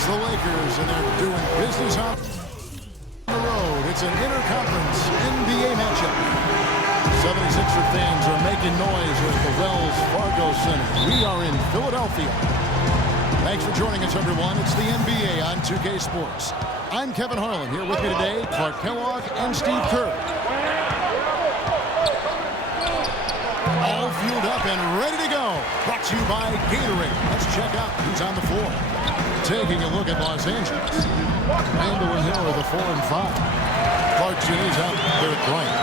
It's the Lakers, and they're doing business on the road. It's an interconference NBA matchup. 76er fans are making noise at the Wells Fargo Center. We are in Philadelphia. Thanks for joining us, everyone. It's the NBA on 2K Sports. I'm Kevin Harlan. Here with me today, Clark Kellogg and Steve Kerr. All fueled up and ready to go. Brought to you by Gatorade. Let's check out who's on the floor. Taking a look at Los Angeles. Randall and Hill are the 4 and 5. Clarkson is out there at right.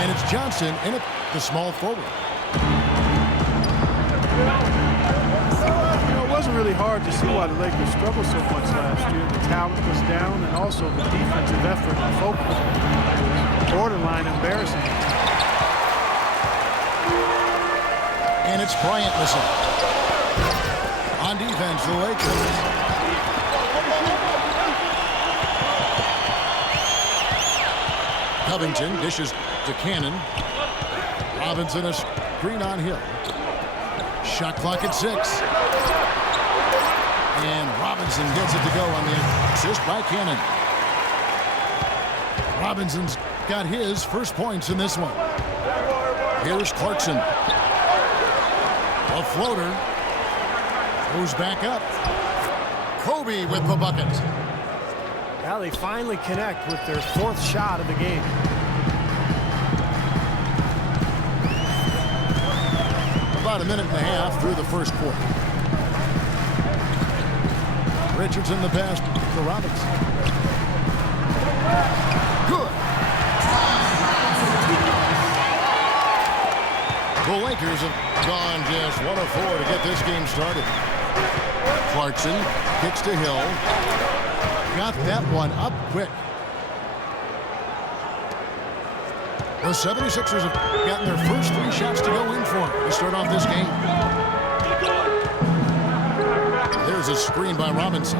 And it's Johnson in it, the small forward. It wasn't really hard to see why the Lakers struggled so much last year. The talent was down, and also the defensive effort and focus was borderline embarrassing. And it's Bryant missing. On defense, the Lakers. Covington dishes to Cannon. Robinson a screen on Hill. Shot clock at 6. And Robinson gets it to go on the assist by Cannon. Robinson's got his first points in this one. Here's Clarkson. A floater. Goes back up. Kobe with the bucket. Now they finally connect with their 4th shot of the game. About a minute and a half through the first quarter. Richardson the pass to Robinson. Good. The Lakers have gone just 1 of 4 to get this game started. Clarkson kicks to Hill. Got that one up quick. The 76ers have gotten their first 3 shots to go in for to start off this game. There's a screen by Robinson.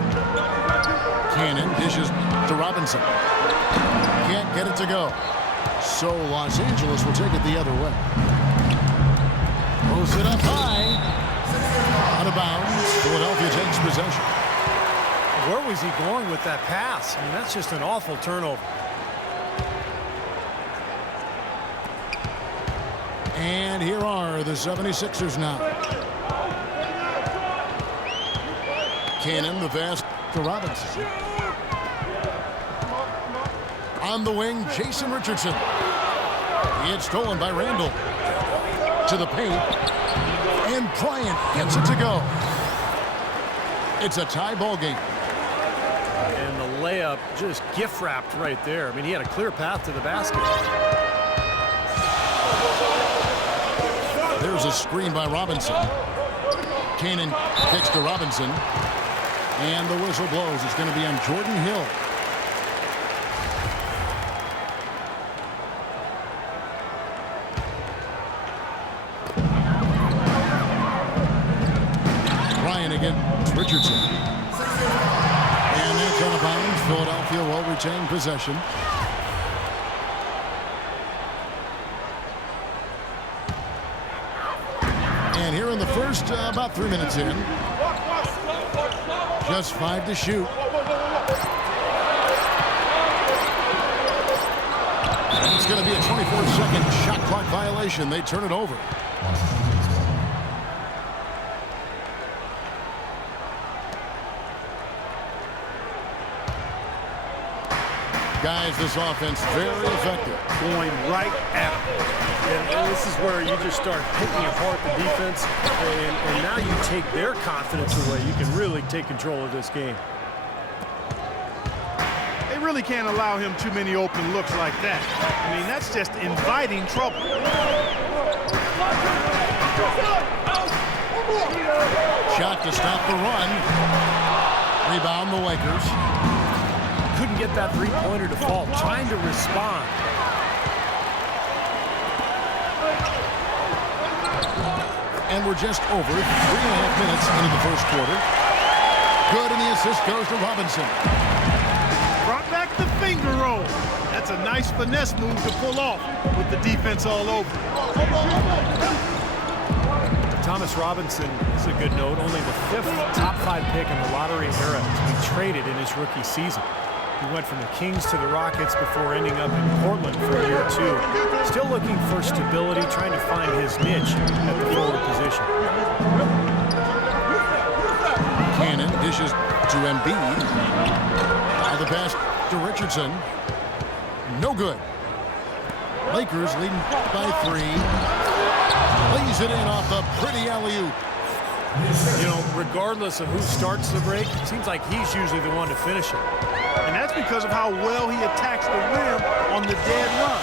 Cannon dishes to Robinson. Can't get it to go. So Los Angeles will take it the other way. Throws it up high. Out of bounds. Philadelphia takes possession. Where was he going with that pass? I mean, that's just an awful turnover. And here are the 76ers now. Cannon, the pass to Robinson. On the wing, Jason Richardson. He had stolen by Randall. To the paint. And Bryant gets it to go. It's a tie ball game. And the layup just gift wrapped right there. I mean, he had a clear path to the basket. There's a screen by Robinson. Cannon kicks to Robinson. And the whistle blows. It's going to be on Jordan Hill. Ryan against Richardson. And that's out of bounds. Philadelphia will retain possession. And here in the first, about 3 minutes in. Just 5 to shoot. And it's going to be a 24-second shot clock violation. They turn it over. Guys, this offense very effective. Going right at him. And this is where you just start picking apart the defense, and now you take their confidence away. You can really take control of this game. They really can't allow him too many open looks like that. I mean, that's just inviting trouble. Shot to stop the run. Rebound the Lakers. Couldn't get that three-pointer to fall, trying to respond. And we're just over 3.5 minutes into the first quarter. Good, and the assist goes to Robinson. Brought back the finger roll. That's a nice finesse move to pull off with the defense all over. Thomas Robinson is a good note. Only the 5th top 5 pick in the lottery era to be traded in his rookie season. He went from the Kings to the Rockets before ending up in Portland for year 2. Still looking for stability, trying to find his niche at the forward position. Cannon dishes to Embiid. Now the pass to Richardson. No good. Lakers leading by 3. Lays it in off the pretty alley-oop. You know, regardless of who starts the break, it seems like he's usually the one to finish it. And that's because of how well he attacks the rim on the dead run.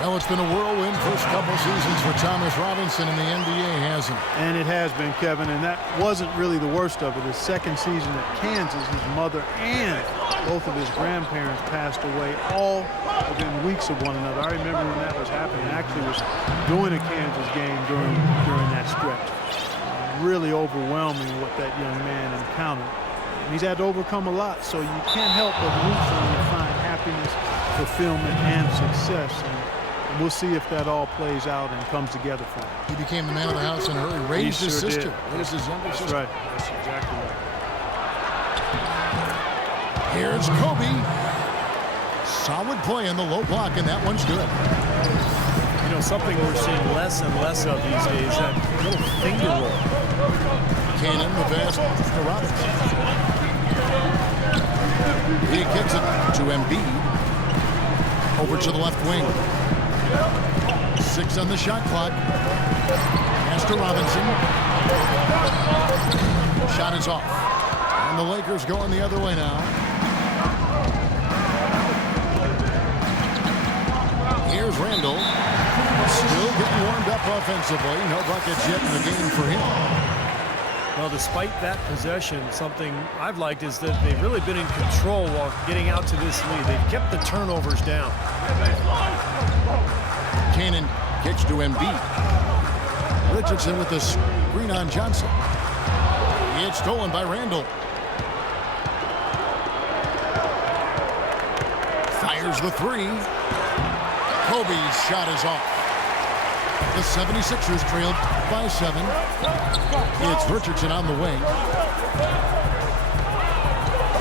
Well, it's been a whirlwind first couple seasons for Thomas Robinson in the NBA, hasn't it? And it has been, Kevin, and that wasn't really the worst of it. His second season at Kansas, his mother and both of his grandparents passed away all within weeks of one another. I remember when that was happening. I actually was doing a Kansas game during that stretch. Really overwhelming what that young man encountered. And he's had to overcome a lot, so you can't help but root for him to find happiness, fulfillment, and success. And we'll see if that all plays out and comes together for him. He became the man of the house in a hurry. Raised his sister. Raised his younger sister. That's right. That's exactly right. Here's Kobe. Solid play in the low block, and that one's good. You know, something we're seeing less and less of these days, that little finger roll. Cannon, the pass to Robinson. He kicks it to Embiid. Over to the left wing. 6 on the shot clock. Pass to Robinson. Shot is off. And the Lakers going the other way now. Here's Randall. Still getting warmed up offensively. No buckets yet in the game for him. Well, despite that possession, something I've liked is that they've really been in control while getting out to this lead. They've kept the turnovers down. Cannon kicks to Embiid. Richardson with the screen on Johnson. It's stolen by Randall. Fires the 3. Kobe's shot is off. The 76ers trailed by 7. It's Richardson on the wing.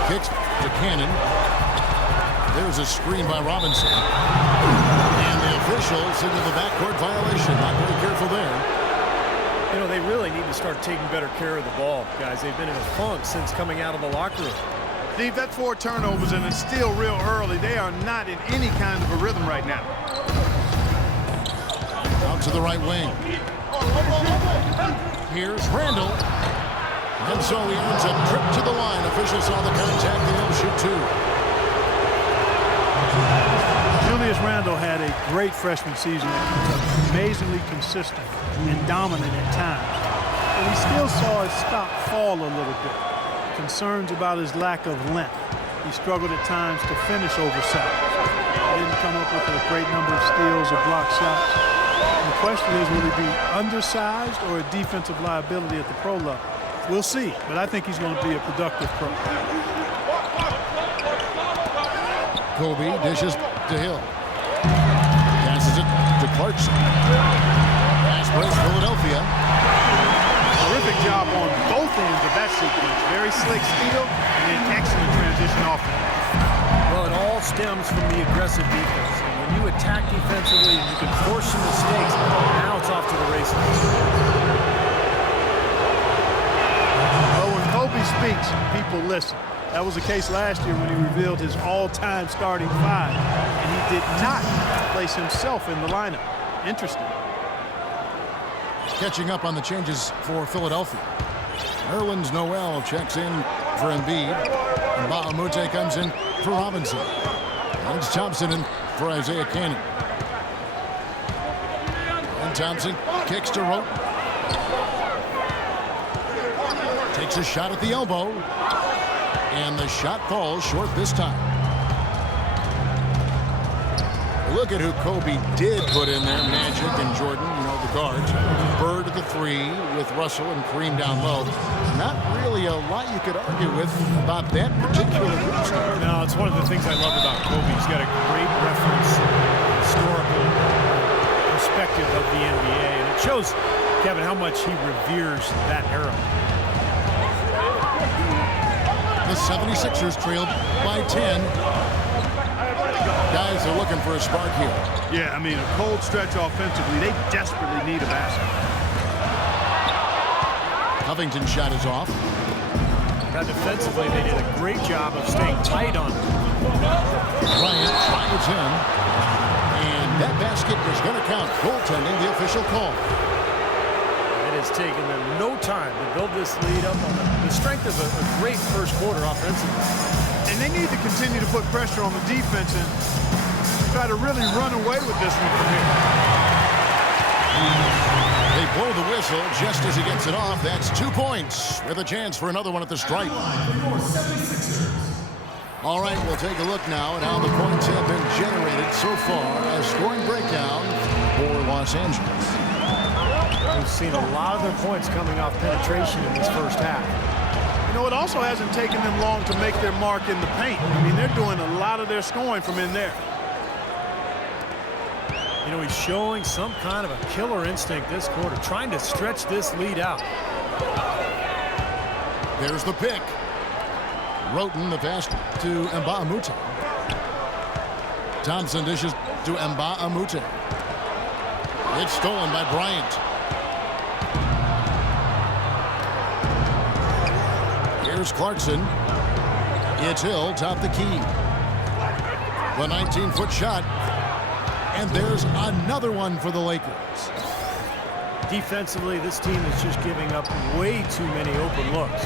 Kicks to Cannon. There's a screen by Robinson. And the official signaled the backcourt violation. Not very careful there. You know, they really need to start taking better care of the ball, guys. They've been in a funk since coming out of the locker room. Steve, that's 4 turnovers, and it's still real early. They are not in any kind of a rhythm right now. Out to the right wing. Here's Randall. And so he earns a trip to the line. Officials saw the contact, and he'll shoot 2. Julius Randle had a great freshman season at Kentucky. Amazingly consistent and dominant at times. But we still saw his stock fall a little bit. Concerns about his lack of length. He struggled at times to finish oversized. He didn't come up with a great number of steals or block shots. And the question is, will he be undersized or a defensive liability at the pro level? We'll see, but I think he's going to be a productive pro. Kobe dishes to Hill. Passes it to Clarkson. Pass breaks Philadelphia. Terrific job on both ends of that sequence. Very slick steal and an excellent transition offense. Well, it all stems from the aggressive defense. And when you attack defensively and you can force some mistakes, now it's off to the races. Well, when Kobe speaks, people listen. That was the case last year when he revealed his all-time starting 5, and he did not place himself in the lineup. Interesting. Catching up on the changes for Philadelphia. Nerlens Noel checks in for Embiid. And Bahamute comes in for Robinson. And it's Thompson in for Isaiah Cannon. And Thompson kicks to Rote. Takes a shot at the elbow. And the shot falls short this time. Look at who Kobe did put in there. Magic and Jordan, you know, the guards. Bird at the 3 with Russell and Kareem down low. Not really a lot you could argue with about that particular group. No, it's one of the things I love about Kobe. He's got a great reference, historical perspective of Shows, Kevin, how much he reveres that era. The 76ers trailed by 10. Guys are looking for a spark here. Yeah, I mean, a cold stretch offensively. They desperately need a basket. Covington's shot is off. Now defensively, they did a great job of staying tight on him. Bryant drives in. And that basket is going to count. Goaltending, the official call. It has taken them no time to build this lead up on the strength of a great first quarter offensively. And they need to continue to put pressure on the defense and try to really run away with this one from here. They blow the whistle just as he gets it off. That's 2 points with a chance for another one at the stripe. All right, we'll take a look now at how the points have been generated so far as scoring breakdown for Los Angeles. We've seen a lot of their points coming off penetration in this first half. You know, it also hasn't taken them long to make their mark in the paint. I mean, they're doing a lot of their scoring from in there. You know, he's showing some kind of a killer instinct this quarter, trying to stretch this lead out. There's the pick. Roten the pass to Mbamute. Thompson dishes to Mbamute. It's stolen by Bryant. Here's Clarkson. It's Hill, top the key. The 19-foot shot. And there's another one for the Lakers. Defensively, this team is just giving up way too many open looks.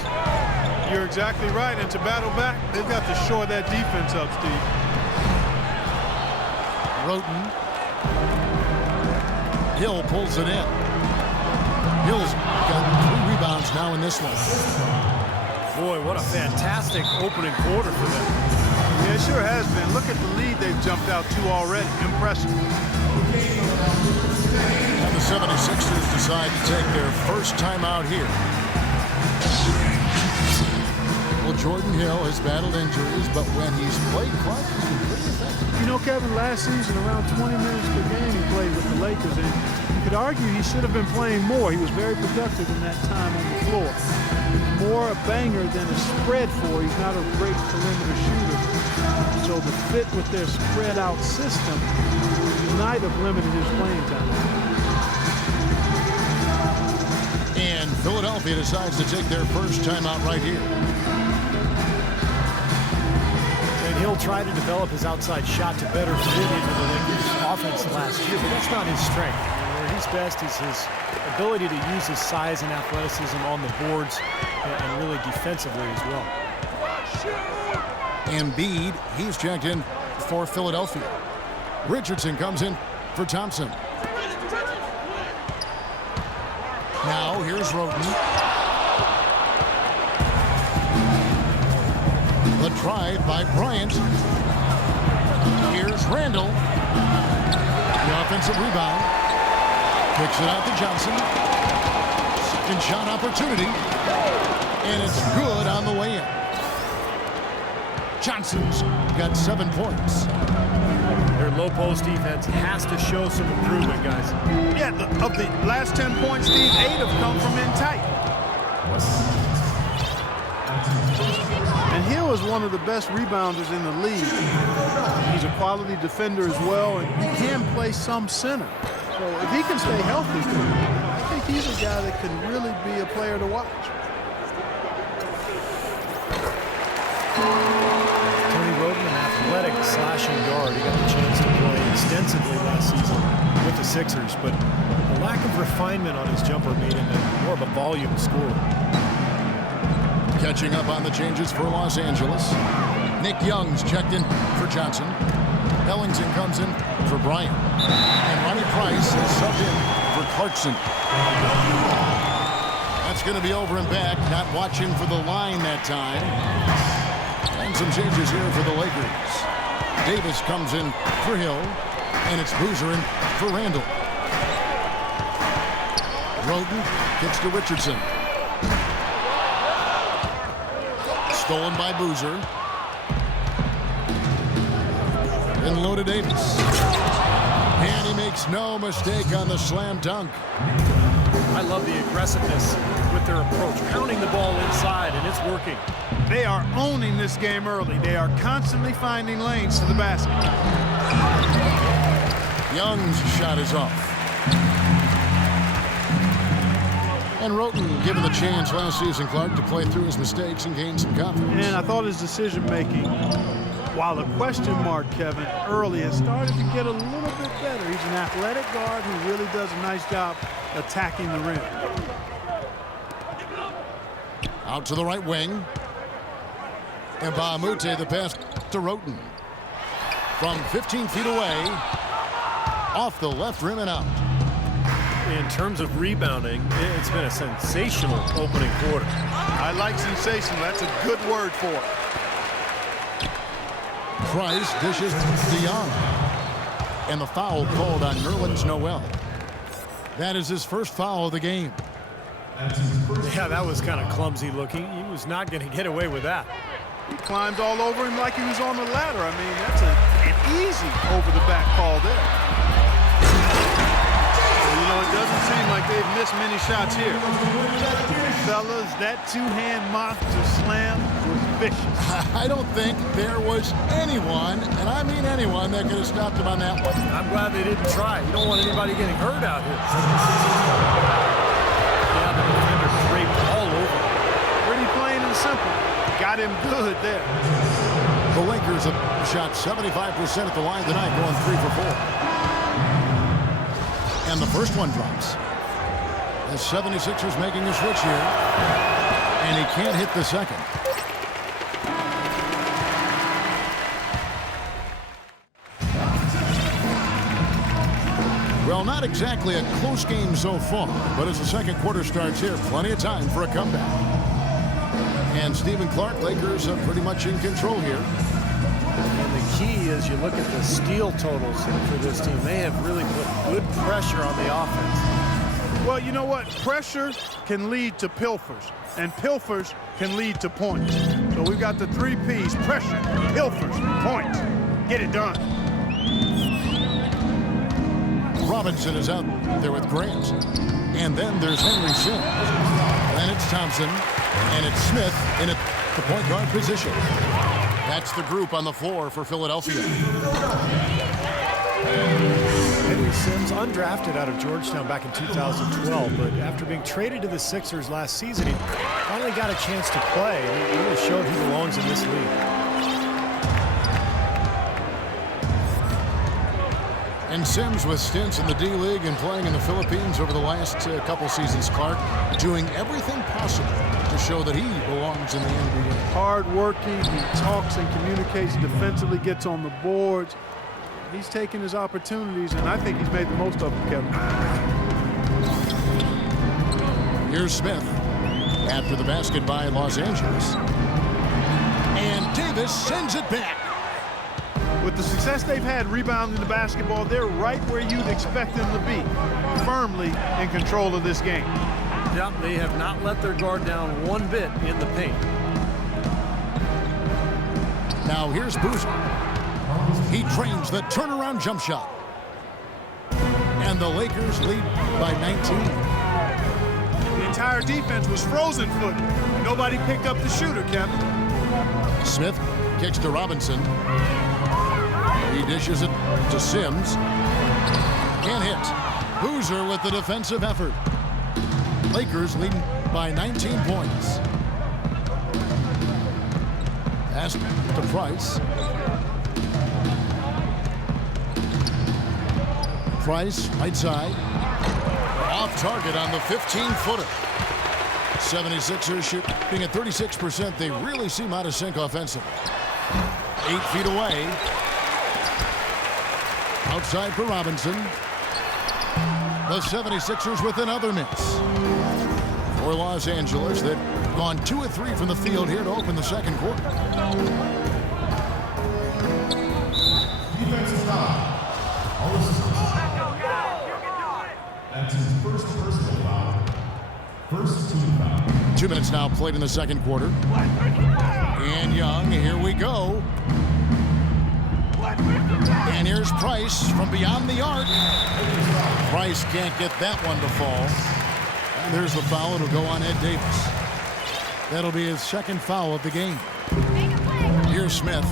You're exactly right. And to battle back, they've got to shore that defense up, Steve. Roten. Hill pulls it in. Hill's got 3 rebounds now in this one. Boy, what a fantastic opening quarter for them. Yeah, it sure has been. Look at the lead they've jumped out to already. Impressive. And the 76ers decide to take their first time out here. Well, Jordan Hill has battled injuries, but when he's played, Clark has been pretty effective. You know, Kevin, last season, around 20 minutes per game he played with the Lakers, and you could argue he should have been playing more. He was very productive in that time on the floor. More a banger than a spread for. He's not a great perimeter shooter. So the fit with their spread out system might have limited his playing time. And Philadelphia decides to take their first time out right here. And he'll try to develop his outside shot to better fit into the Lakers' offense last year, but that's not his strength. Where he's best is his ability to use his size and athleticism on the boards and really defensively as well. Embiid, he's checked in for Philadelphia. Richardson comes in for Thompson. Now here's Roten. The drive by Bryant. Here's Randall. The offensive rebound. Kicks it out to Johnson. Second shot opportunity. And it's good on the way in. Johnson's got 7 points. Their low post defense has to show some improvement, guys. Yeah, of the last 10 points, Steve, 8 have come from in tight. And Hill is one of the best rebounders in the league. He's a quality defender as well, and he can play some center. So if he can stay healthy, I think he's a guy that can really be a player to watch. Roten, an athletic slashing guard. He got the chance to play extensively last season with the Sixers, but the lack of refinement on his jumper made him more of a volume scorer. Catching up on the changes for Los Angeles. Nick Young's checked in for Johnson. Ellington comes in for Bryant. And Ronnie Price is subbed in for Clarkson. That's going to be over and back. Not watching for the line that time. And some changes here for the Lakers. Davis comes in for Hill, and it's Boozer in for Randall. Roten kicks to Richardson. Stolen by Boozer. And low to Davis. And he makes makes no mistake on the slam dunk. I love the aggressiveness with their approach, pounding the ball inside, and it's working. They are owning this game early. They are constantly finding lanes to the basket. Young's shot is off. And Roten given the chance last season, Clark, to play through his mistakes and gain some confidence. And I thought his decision-making, while a question mark, Kevin, early has started to get a little bit better. He's an athletic guard who really does a nice job attacking the rim. Out to the right wing. And Bahamute, the pass to Roten. From 15 feet away, off the left rim and out. In terms of rebounding, it's been a sensational opening quarter. I like sensational. That's a good word for it. Price dishes to Young. And the foul called on Nerlens Noel. That is his first foul of the game. Yeah, that was kind of clumsy looking. He was not going to get away with that. He climbed all over him like he was on the ladder. I mean, that's an easy over-the-back call there. Well, you know, it doesn't seem like they've missed many shots here. Fellas, that two-hand monster slam was vicious. I don't think there was anyone, and I mean anyone, that could have stopped him on that one. I'm glad they didn't try. You don't want anybody getting hurt out here. Yeah, the defender draped all over. Pretty plain and simple. Got him good there. The Lakers have shot 75% at the line tonight, going 3 for 4. And the first one drops. The 76ers making a switch here. And he can't hit the second. Well, not exactly a close game so far, but as the second quarter starts here, plenty of time for a comeback. And Stephen Clark, Lakers are pretty much in control here. And the key is you look at the steal totals for this team. They have really put good pressure on the offense. Well, you know what? Pressure can lead to pilfers, and pilfers can lead to points. So we've got the 3 Ps: pressure, pilfers, points. Get it done. Robinson is out there with Grant. And then there's Henry Sims. Then it's Thompson. And it's Smith in the point guard position. That's the group on the floor for Philadelphia. Henry Sims, undrafted out of Georgetown back in 2012, but after being traded to the Sixers last season, he finally got a chance to play, and he really showed he belongs in this league. And Sims with stints in the D-League and playing in the Philippines over the last couple seasons, Clark, doing everything possible to show that he belongs in the NBA. Hard-working, he talks and communicates defensively, gets on the boards. He's taking his opportunities, and I think he's made the most of them, Kevin. Here's Smith after the basket by Los Angeles. And Davis sends it back. With the success they've had rebounding the basketball, they're right where you'd expect them to be, firmly in control of this game. Yep, they have not let their guard down one bit in the paint. Now here's Boozer. He trains the turnaround jump shot. And the Lakers lead by 19. The entire defense was frozen-footed. Nobody picked up the shooter, Kevin. Smith kicks to Robinson. He dishes it to Sims. Can't hit. Boozer with the defensive effort. Lakers leading by 19 points. Pass to Price. Price, right side. Off target on the 15-footer. 76ers shooting at 36%. They really seem out of sync offensively. 8 feet away. Outside for Robinson. The 76ers with another miss. For Los Angeles, they've gone 2 of 3 from the field here to open the second quarter. Defensive foul. That's his first personal foul. First team foul. 2 minutes now played in the second quarter. And Young, here we go. And here's Price from beyond the arc. Price can't get that one to fall. And there's the foul. It'll go on Ed Davis. That'll be his second foul of the game. Here's Smith.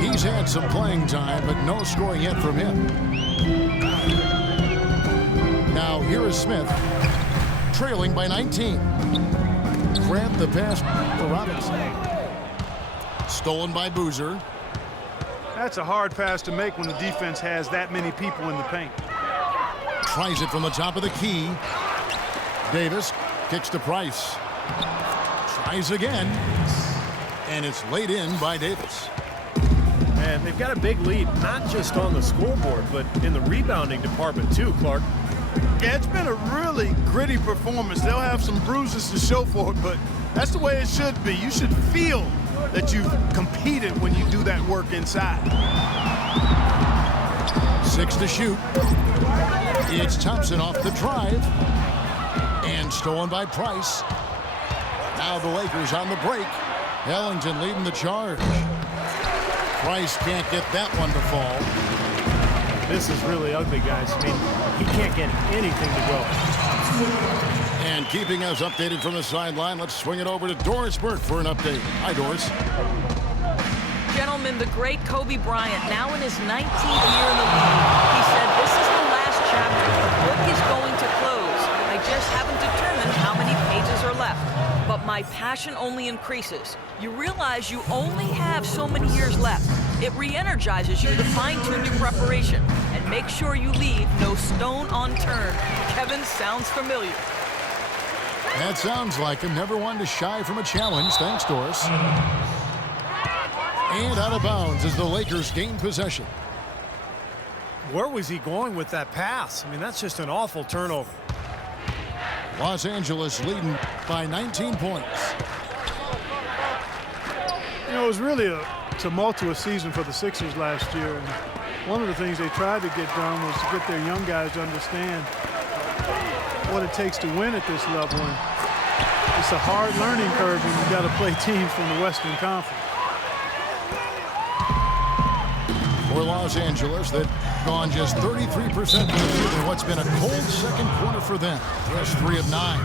He's had some playing time, but no scoring yet from him. Now here is Smith, trailing by 19. Grabbed the pass for Robinson. Stolen by Boozer. That's a hard pass to make when the defense has that many people in the paint. Tries it from the top of the key. Davis kicks to Price. Tries again. And it's laid in by Davis. And they've got a big lead, not just on the scoreboard, but in the rebounding department too, Clark. Yeah, it's been a really gritty performance. They'll have some bruises to show for it, but that's the way it should be. You should feel that you've competed when you do that work inside. 6 to shoot. It's Thompson off the drive. And stolen by Price. Now the Lakers on the break. Ellington leading the charge. Price can't get that one to fall. This is really ugly, guys. I mean, he can't get anything to go. And keeping us updated from the sideline, let's swing it over to Doris Burke for an update. Hi, Doris. Gentlemen, the great Kobe Bryant, now in his 19th year in the league, he said, "This is the last chapter. The book is going to close. I just haven't determined how many pages are left. But my passion only increases. You realize you only have so many years left. It re-energizes you to fine-tune your preparation and make sure you leave no stone unturned." Kevin, sounds familiar. That sounds like him. Never one to shy from a challenge. Thanks, Doris. And out of bounds as the Lakers gain possession. Where was he going with that pass? I mean, that's just an awful turnover. Los Angeles leading by 19 points. You know, it was really a tumultuous season for the Sixers last year. And one of the things they tried to get done was to get their young guys to understand what it takes to win at this level. And it's a hard learning curve when you've got to play teams from the Western Conference. For Los Angeles, they've gone just 33% from the field in what's been a cold second quarter for them. Just 3 of 9.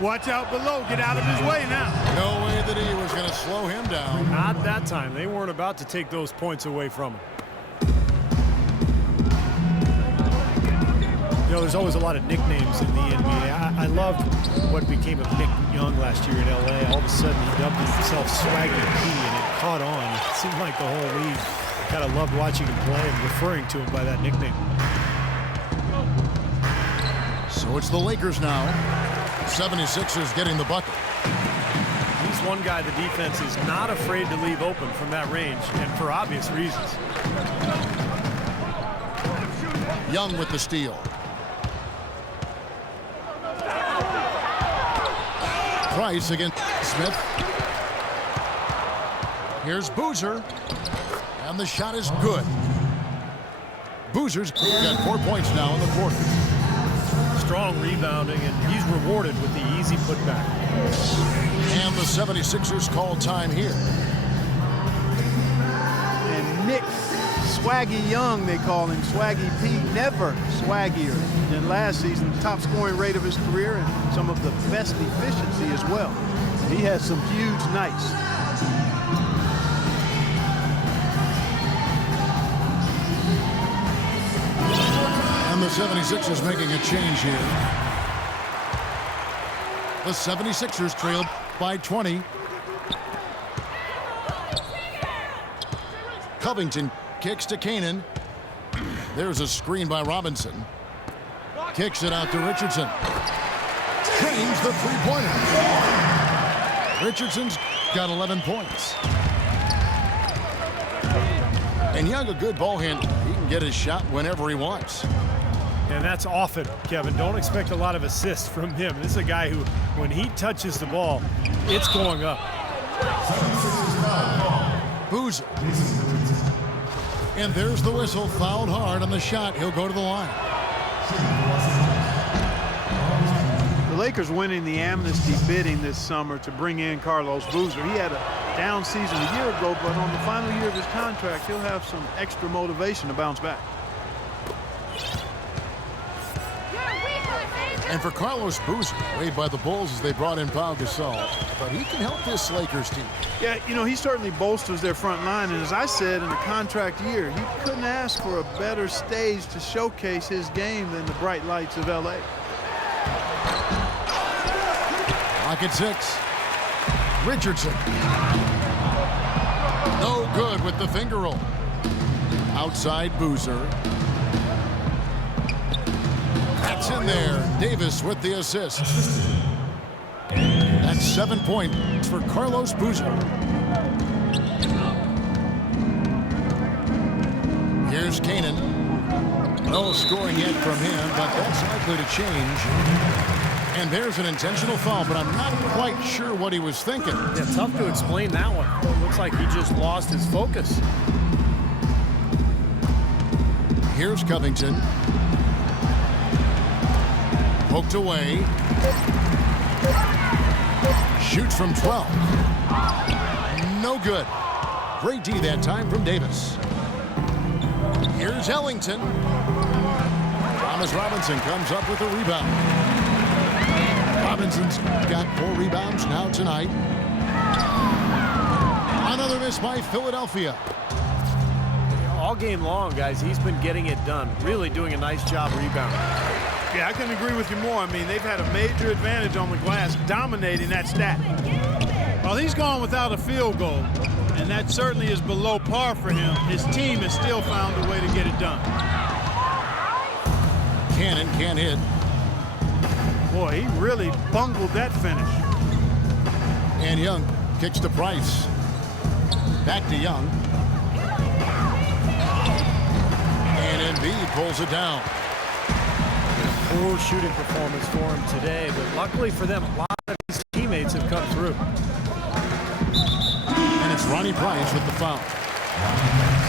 Watch out below. Get out of his way now. No way that he was going to slow him down. Not that time. They weren't about to take those points away from him. You know, there's always a lot of nicknames in the NBA. I loved what became of Nick Young last year in L.A. All of a sudden, he dubbed himself Swaggy P, and it caught on. It seemed like the whole league kind of loved watching him play and referring to him by that nickname. So it's the Lakers now. 76ers getting the bucket. He's one guy the defense is not afraid to leave open from that range, and for obvious reasons. Young with the steal. Price against Smith. Here's Boozer. And the shot is good. Boozer's got 4 points now in the quarter. Strong rebounding, and he's rewarded with the easy putback. And the 76ers call time here. And Nick Swaggy Young, they call him. Swaggy P, never swaggier than last season. Top scoring rate of his career and some of the best efficiency as well. He has some huge nights. And the 76ers making a change here. The 76ers trailed by 20. Covington kicks to Canaan. There's a screen by Robinson. Kicks it out to Richardson. Drains the three-pointer. Richardson's got 11 points. And Young, a good ball handler. He can get his shot whenever he wants. And that's often, Kevin. Don't expect a lot of assists from him. This is a guy who, when he touches the ball, it's going up. Boozer. And there's the whistle. Fouled hard on the shot. He'll go to the line. The Lakers winning the amnesty bidding this summer to bring in Carlos Boozer. He had a down season a year ago, but on the final year of his contract, he'll have some extra motivation to bounce back. And for Carlos Boozer, weighed by the Bulls as they brought in Pau Gasol, but he can help this Lakers team. Yeah, you know, he certainly bolsters their front line, and as I said, in a contract year, he couldn't ask for a better stage to showcase his game than the bright lights of L.A. Lock at 6. Richardson. No good with the finger roll. Outside Boozer. That's in there. Davis with the assist. That's 7 points for Carlos Boozer. Here's Kanan. No scoring yet from him, but that's likely to change. And there's an intentional foul, but I'm not quite sure what he was thinking. Yeah, tough to explain that one. It looks like he just lost his focus. Here's Covington. Poked away. Shoots from 12. No good. Great D that time from Davis. Here's Ellington. Thomas Robinson comes up with a rebound. Robinson's got 4 rebounds now tonight. Another miss by Philadelphia. All game long, guys, he's been getting it done. Really doing a nice job rebounding. Yeah, I couldn't agree with you more. I mean, they've had a major advantage on the glass, dominating that stat. Well, he's gone without a field goal, and that certainly is below par for him. His team has still found a way to get it done. Cannon can't hit. Boy, he really bungled that finish. And Young kicks to Price. Back to Young. And Embiid pulls it down. Poor shooting performance for him today, but luckily for them, a lot of his teammates have come through. And it's Ronnie Price with the foul.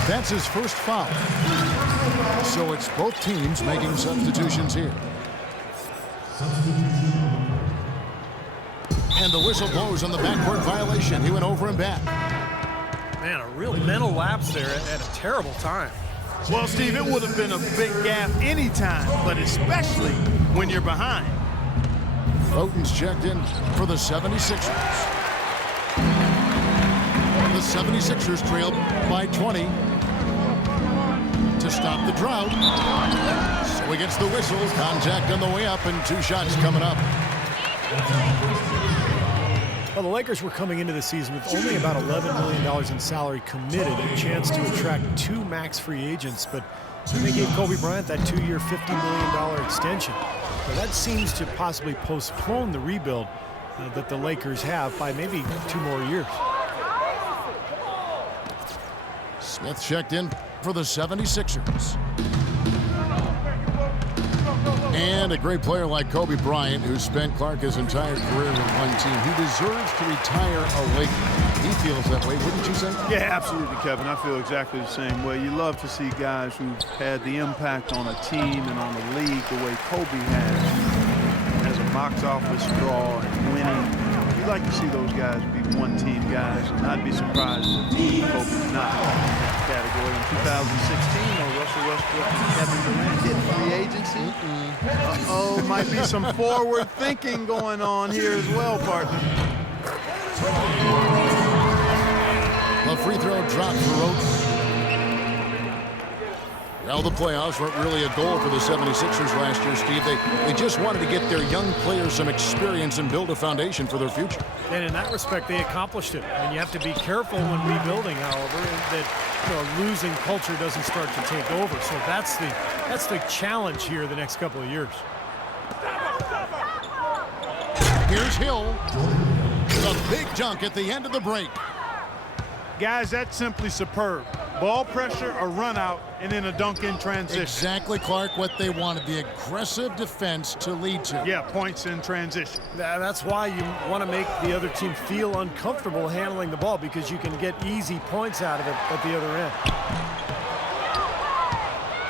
That's his first foul. So it's both teams making substitutions here. And the whistle blows on the backcourt violation. He went over and back. Man, a real mental lapse there at a terrible time. Well, Steve, it would have been a big gap anytime, but especially when you're behind. Houghton's checked in for the 76ers. The 76ers trailed by 20 to stop the drought. So he gets the whistle. Contact on the way up and 2 shots coming up. Well, the Lakers were coming into the season with only about $11 million in salary committed, a chance to attract 2 max free agents, but they gave Kobe Bryant that 2-year, $50 million extension. Well, that seems to possibly postpone the rebuild that the Lakers have by maybe 2 more years. Smith checked in for the 76ers. And a great player like Kobe Bryant, who spent Clark his entire career with one team, he deserves to retire a Laker. He feels that way, wouldn't you say? Yeah, absolutely, Kevin. I feel exactly the same way. You love to see guys who've had the impact on a team and on the league the way Kobe has, as a box office draw and winning. You like to see those guys be one-team guys, and I'd be surprised if Kobe's not in that category. In 2016, though, Russell Westbrook and Kevin Durant hit free agency. Uh-oh, might be some forward thinking going on here as well, partner. A free throw drop for Oates. Well, the playoffs weren't really a goal for the 76ers last year, Steve. They just wanted to get their young players some experience and build a foundation for their future. And in that respect, they accomplished it. And you have to be careful when rebuilding, however, that a losing culture doesn't start to take over. So that's the challenge here the next couple of years. Here's Hill. The big dunk at the end of the break. Guys, that's simply superb. Ball pressure, a run out, and then a dunk in transition. Exactly, Clark, what they wanted, the aggressive defense to lead to. Yeah, points in transition. That's why you want to make the other team feel uncomfortable handling the ball, because you can get easy points out of it at the other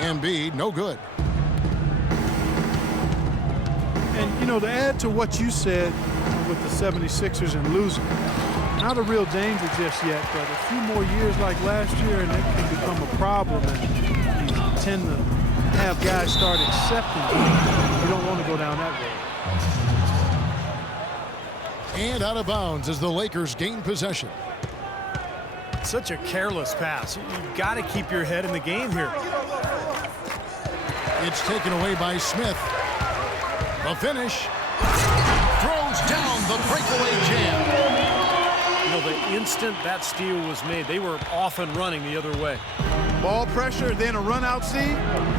end. Embiid, no good. And, you know, to add to what you said with the 76ers and losing, Not a real danger just yet, but a few more years like last year and it can become a problem, and you tend to have guys start accepting it. You don't want to go down that road. And out of bounds as the Lakers gain possession. Such a careless pass. You've got to keep your head in the game here. It's taken away by Smith. The finish. Throws down the breakaway jam. You know, the instant that steal was made, they were off and running the other way. Ball pressure, then a run-out C.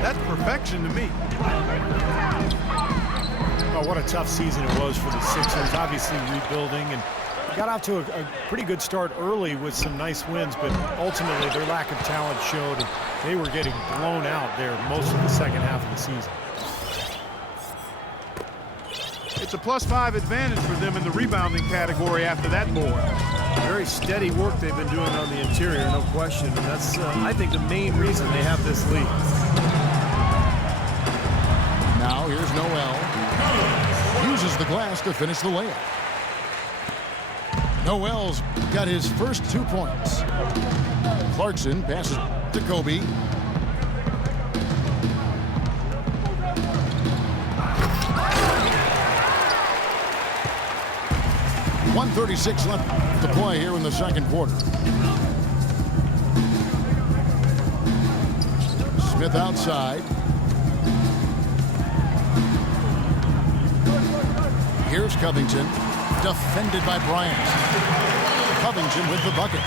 That's perfection to me. Oh, what a tough season it was for the Sixers. Obviously rebuilding, and got off to a pretty good start early with some nice wins, but ultimately their lack of talent showed, and they were getting blown out there most of the second half of the season. It's a +5 advantage for them in the rebounding category after that board. Very steady work they've been doing on the interior, no question, and that's, I think, the main reason they have this lead. Now here's Noel. Uses the glass to finish the layup. Noel's got his first 2 points. Clarkson passes to Kobe. .136 left to play here in the second quarter. Smith outside. Here's Covington, defended by Bryant. Covington with the bucket.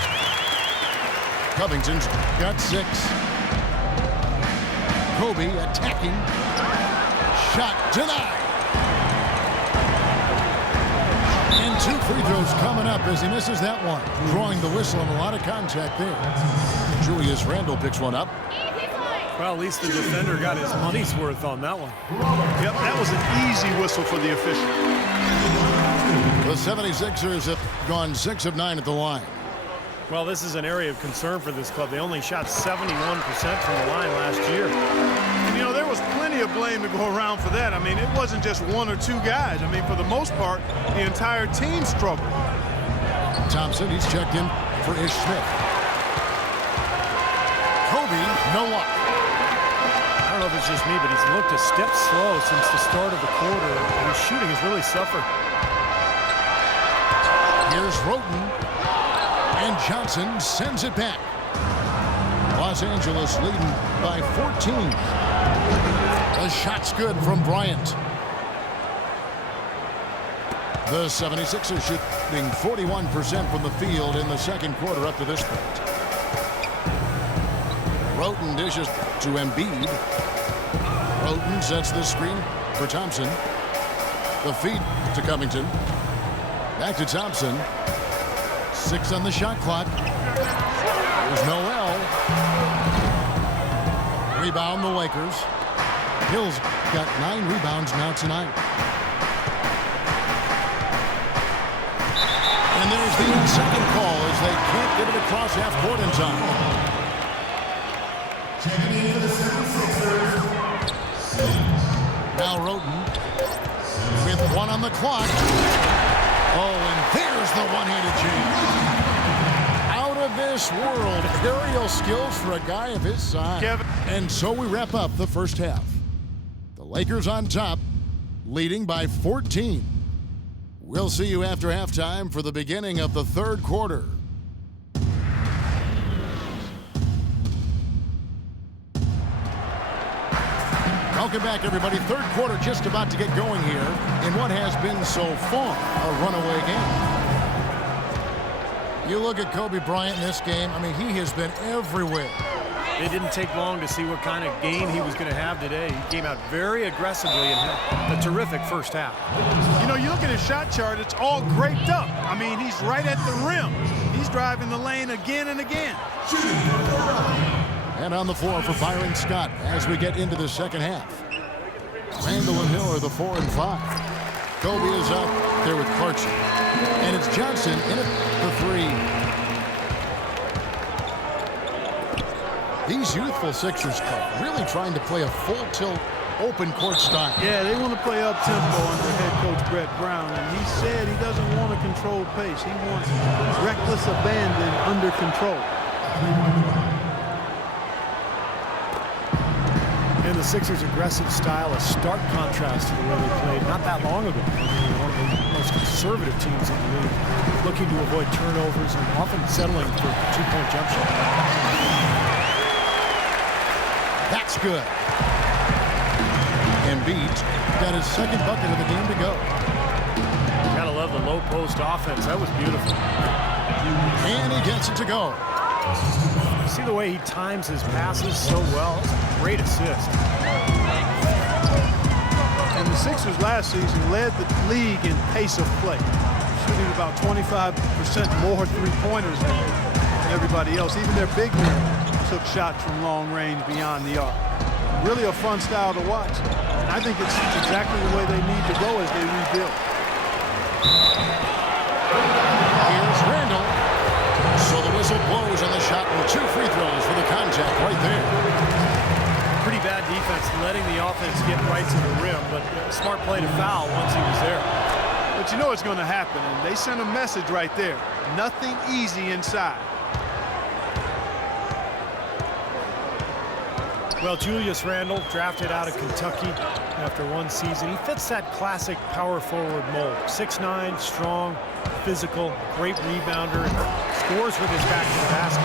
Covington's got 6. Kobe attacking. Shot denied. And 2 free throws coming up as he misses that one. Drawing the whistle and a lot of contact there. Julius Randle picks one up. Well, at least the defender got his money's worth on that one. Yep, that was an easy whistle for the official. The 76ers have gone 6 of 9 at the line. Well, this is an area of concern for this club. They only shot 71% from the line last year. And, you know, there was plenty of blame to go around for that. I mean, it wasn't just 1 or 2 guys. I mean, for the most part, the entire team struggled. Thompson, he's checked in for Ish Smith. Kobe, no luck. I don't know if it's just me, but he's looked a step slow since the start of the quarter. His shooting has really suffered. Here's Roten, and Johnson sends it back. Los Angeles leading by 14. The shot's good from Bryant. The 76ers shooting 41% from the field in the second quarter up to this point. Roten dishes to Embiid. Roten sets the screen for Thompson. The feed to Covington. Back to Thompson. 6 on the shot clock. There's Noel. Rebound the Lakers. Hill's got 9 rebounds now tonight. And there's the second call as they can't get it across half court in time. Checking in for the 76ers. Now Roten with 1 on the clock. Oh, and there's the one-handed jam. Out of this world. Aerial skills for a guy of his size. Kevin. And so we wrap up the first half. The Lakers on top, leading by 14. We'll see you after halftime for the beginning of the third quarter. Welcome back, everybody. Third quarter just about to get going here in what has been so far a runaway game. You look at Kobe Bryant in this game, I mean, he has been everywhere. It didn't take long to see what kind of game he was going to have today. He came out very aggressively and had a terrific first half. You know, you look at his shot chart, it's all graped up. I mean, he's right at the rim. He's driving the lane again and again. And on the floor for Byron Scott as we get into the second half. Randle and Hill are the 4 and 5. Kobe is out there with Clarkson. And it's Johnson in it for 3. These youthful Sixers club really trying to play a full tilt open court style. Yeah, they want to play up-tempo under head coach Brett Brown, and he said he doesn't want a controlled pace. He wants reckless abandon under control. And the Sixers' aggressive style, a stark contrast to the way they played not that long ago. One of the most conservative teams in the league, looking to avoid turnovers and often settling for two-point jump shots. That's good. Embiid's got his second bucket of the game to go. Gotta love the low post offense. That was beautiful. And he gets it to go. See the way he times his passes so well. It's a great assist. And the Sixers last season led the league in pace of play, shooting about 25% more three-pointers than everybody else. Even their big men took shots from long range beyond the arc. Really a fun style to watch. And I think it's exactly the way they need to go as they rebuild. Here's Randall. So the whistle blows on the shot with 2 free throws for the contact right there. Pretty bad defense, letting the offense get right to the rim, but smart play to foul once he was there. But you know it's going to happen, and they sent a message right there. Nothing easy inside. Well, Julius Randle, drafted out of Kentucky after one season. He fits that classic power forward mold. 6'9", strong, physical, great rebounder, and scores with his back to the basket.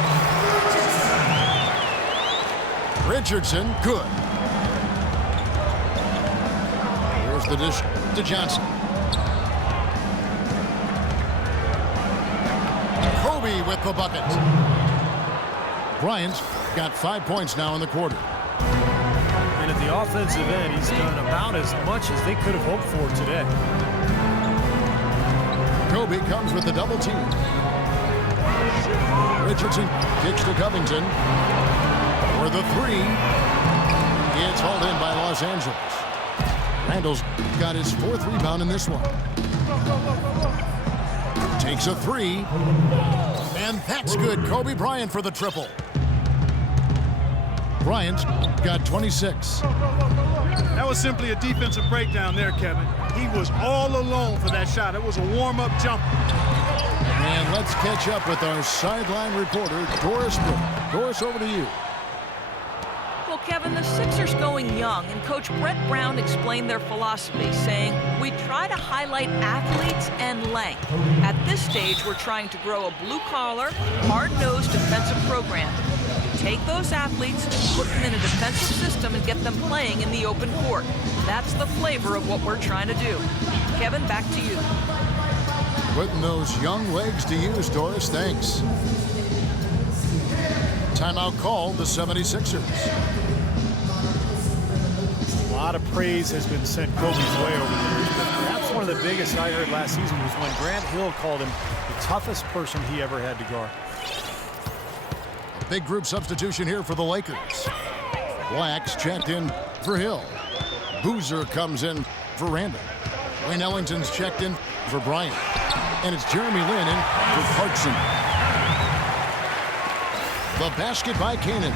Richardson, good. Here's the dish to Johnson. Kobe with the bucket. Bryant's got 5 points now in the quarter. And at the offensive end, he's done about as much as they could have hoped for today. Kobe comes with the double team. Richardson kicks to Covington for the 3. It's hauled in by Los Angeles. Randall's got his 4th rebound in this one. Takes a 3. And that's good. Kobe Bryant for the triple. Bryant's got 26. That was simply a defensive breakdown there, Kevin. He was all alone for that shot. It was a warm-up jumper. And let's catch up with our sideline reporter, Doris Burke. Doris, over to you. Well, Kevin, the Sixers going young, and Coach Brett Brown explained their philosophy, saying, we try to highlight athletes and length. At this stage, we're trying to grow a blue-collar, hard-nosed defensive program. Take those athletes, put them in a defensive system, and get them playing in the open court. That's the flavor of what we're trying to do. Kevin, back to you. Putting those young legs to use, Doris. Thanks. Timeout called the 76ers. A lot of praise has been sent Kobe's way over the years, but perhaps one of the biggest I heard last season was when Grant Hill called him the toughest person he ever had to guard. Big group substitution here for the Lakers. Black's checked in for Hill. Boozer comes in for Randall. Wayne Ellington's checked in for Bryant. And it's Jeremy Lin in for Clarkson. The basket by Kanan.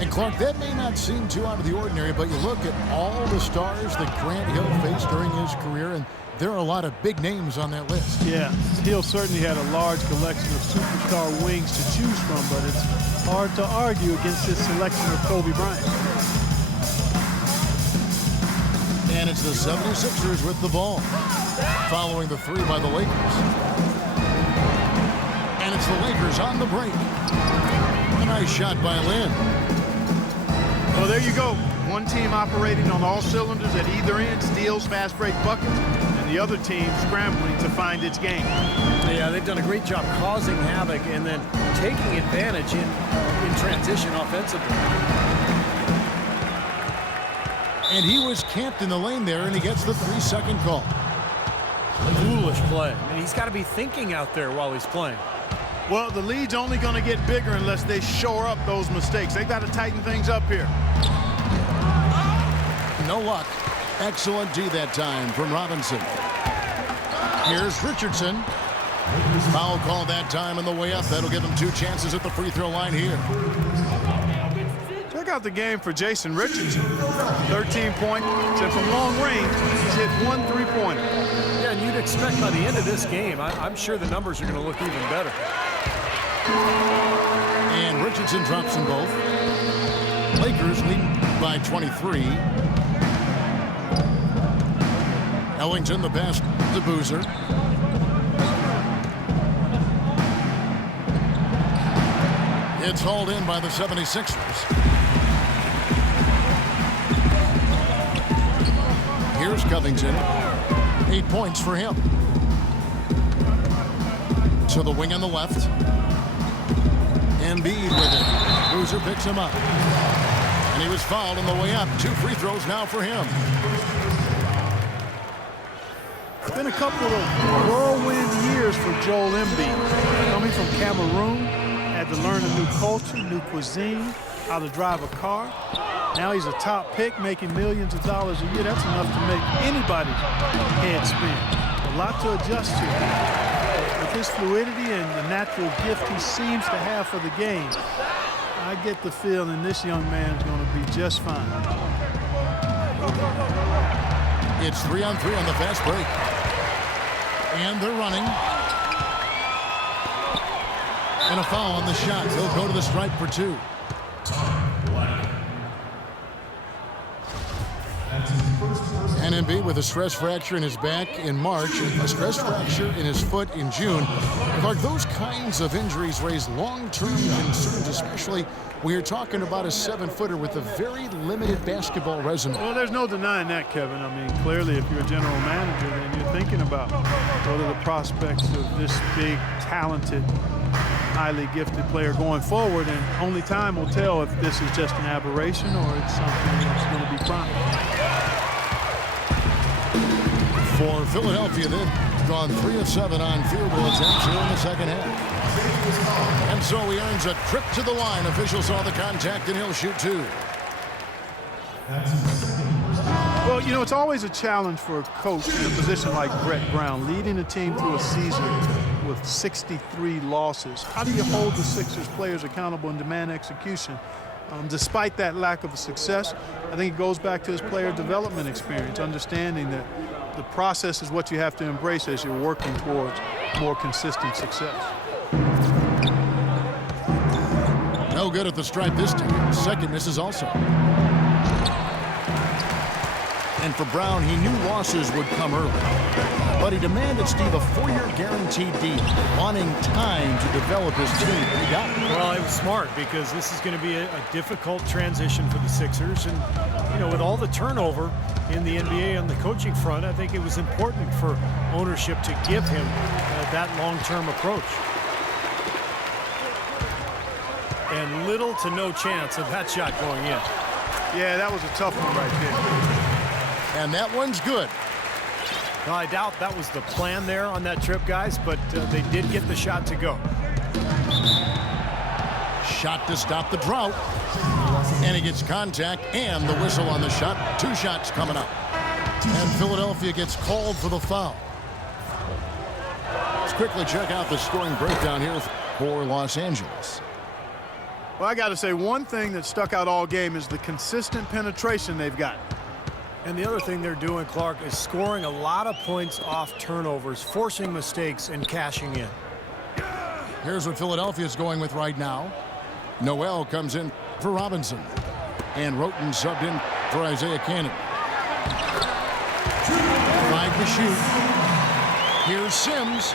And Clark, that may not seem too out of the ordinary, but you look at all the stars that Grant Hill faced during his career, and there are a lot of big names on that list. Yeah, Hill certainly had a large collection of superstar wings to choose from, but it's hard to argue against his selection of Kobe Bryant. And it's the 76ers with the ball, following the 3 by the Lakers. And it's the Lakers on the break. A nice shot by Lin. Well, there you go. One team operating on all cylinders at either end, steals, fast break buckets, and the other team scrambling to find its game. Yeah, they've done a great job causing havoc and then taking advantage in transition offensively. And he was camped in the lane there, and he gets the 3-second call. Foolish play. And he's got to be thinking out there while he's playing. Well, the lead's only going to get bigger unless they shore up those mistakes. They've got to tighten things up here. No luck. Excellent D that time from Robinson. Here's Richardson. Foul call that time on the way up. That'll give him 2 chances at the free throw line here. Check out the game for Jason Richardson. 13 points, and from long range, he's hit 1 3-pointer. Yeah, and you'd expect by the end of this game, I'm sure the numbers are going to look even better. And Richardson drops them both. Lakers leading by 23. Ellington the pass to Boozer. It's hauled in by the 76ers. Here's Covington. 8 points for him. To the wing on the left. Embiid with it. Boozer picks him up. And he was fouled on the way up. 2 free throws now for him. It's been a couple of whirlwind years for Joel Embiid. Coming from Cameroon, had to learn a new culture, new cuisine, how to drive a car. Now he's a top pick, making millions of dollars a year. That's enough to make anybody's head spin. A lot to adjust to. With his fluidity and the natural gift he seems to have for the game, I get the feeling this young man's going to be just fine. It's 3-on-3 on the fast break. And they're running. And a foul on the shot. He'll go to the stripe for 2. And Embiid with a stress fracture in his back in March and a stress fracture in his foot in June. Clark, those kinds of injuries raise long-term concerns, especially when you're talking about a 7-footer with a very limited basketball resume. Well, there's no denying that, Kevin. I mean, clearly, if you're a general manager, then you're thinking about what are the prospects of this big, talented, highly gifted player going forward, and only time will tell if this is just an aberration or it's something that's going to be chronic. For Philadelphia, they've gone 3 of 7 on field goal attempts here in the second half. And so he earns a trip to the line. Officials saw the contact, and he'll shoot 2. Well, you know, it's always a challenge for a coach in a position like Brett Brown, leading a team through a season with 63 losses. How do you hold the Sixers players accountable and demand execution? Despite that lack of success, I think it goes back to his player development experience, understanding that the process is what you have to embrace as you're working towards more consistent success. No good at the stripe this time. Second misses also. And for Brown, he knew losses would come early. But he demanded Steve a 4-year guaranteed deal, wanting time to develop his team. He got it. Well, it was smart because this is going to be a difficult transition for the Sixers. And, you know, with all the turnover in the NBA on the coaching front, I think it was important for ownership to give him that long-term approach. And little to no chance of that shot going in. Yeah, that was a tough one right there. And that one's good. Now, I doubt that was the plan there on that trip, guys, but they did get the shot to go. Shot to stop the drought. And he gets contact and the whistle on the shot. 2 shots coming up. And Philadelphia gets called for the foul. Let's quickly check out the scoring breakdown here for Los Angeles. Well, I got to say, one thing that stuck out all game is the consistent penetration they've got. And the other thing they're doing, Clark, is scoring a lot of points off turnovers, forcing mistakes and cashing in. Here's what Philadelphia's going with right now. Noel comes in for Robinson. And Roten subbed in for Isaiah Cannon. 5 to shoot. Here's Sims.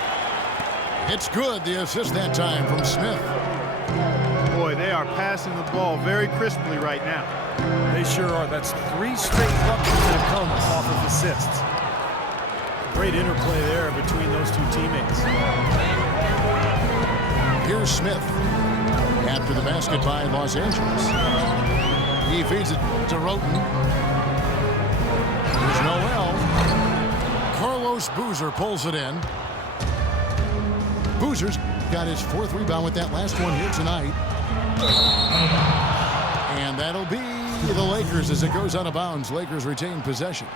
It's good. The assist that time from Smith. Boy, they are passing the ball very crisply right now. They sure are. That's 3 straight buckets that have come off of assists. Great interplay there between those 2 teammates. Here's Smith. After the basket by Los Angeles. He feeds it to Roten. Here's Noel. Carlos Boozer pulls it in. Boozer's got his 4th rebound with that last one here tonight. And that'll be the Lakers as it goes out of bounds. Lakers retain possession.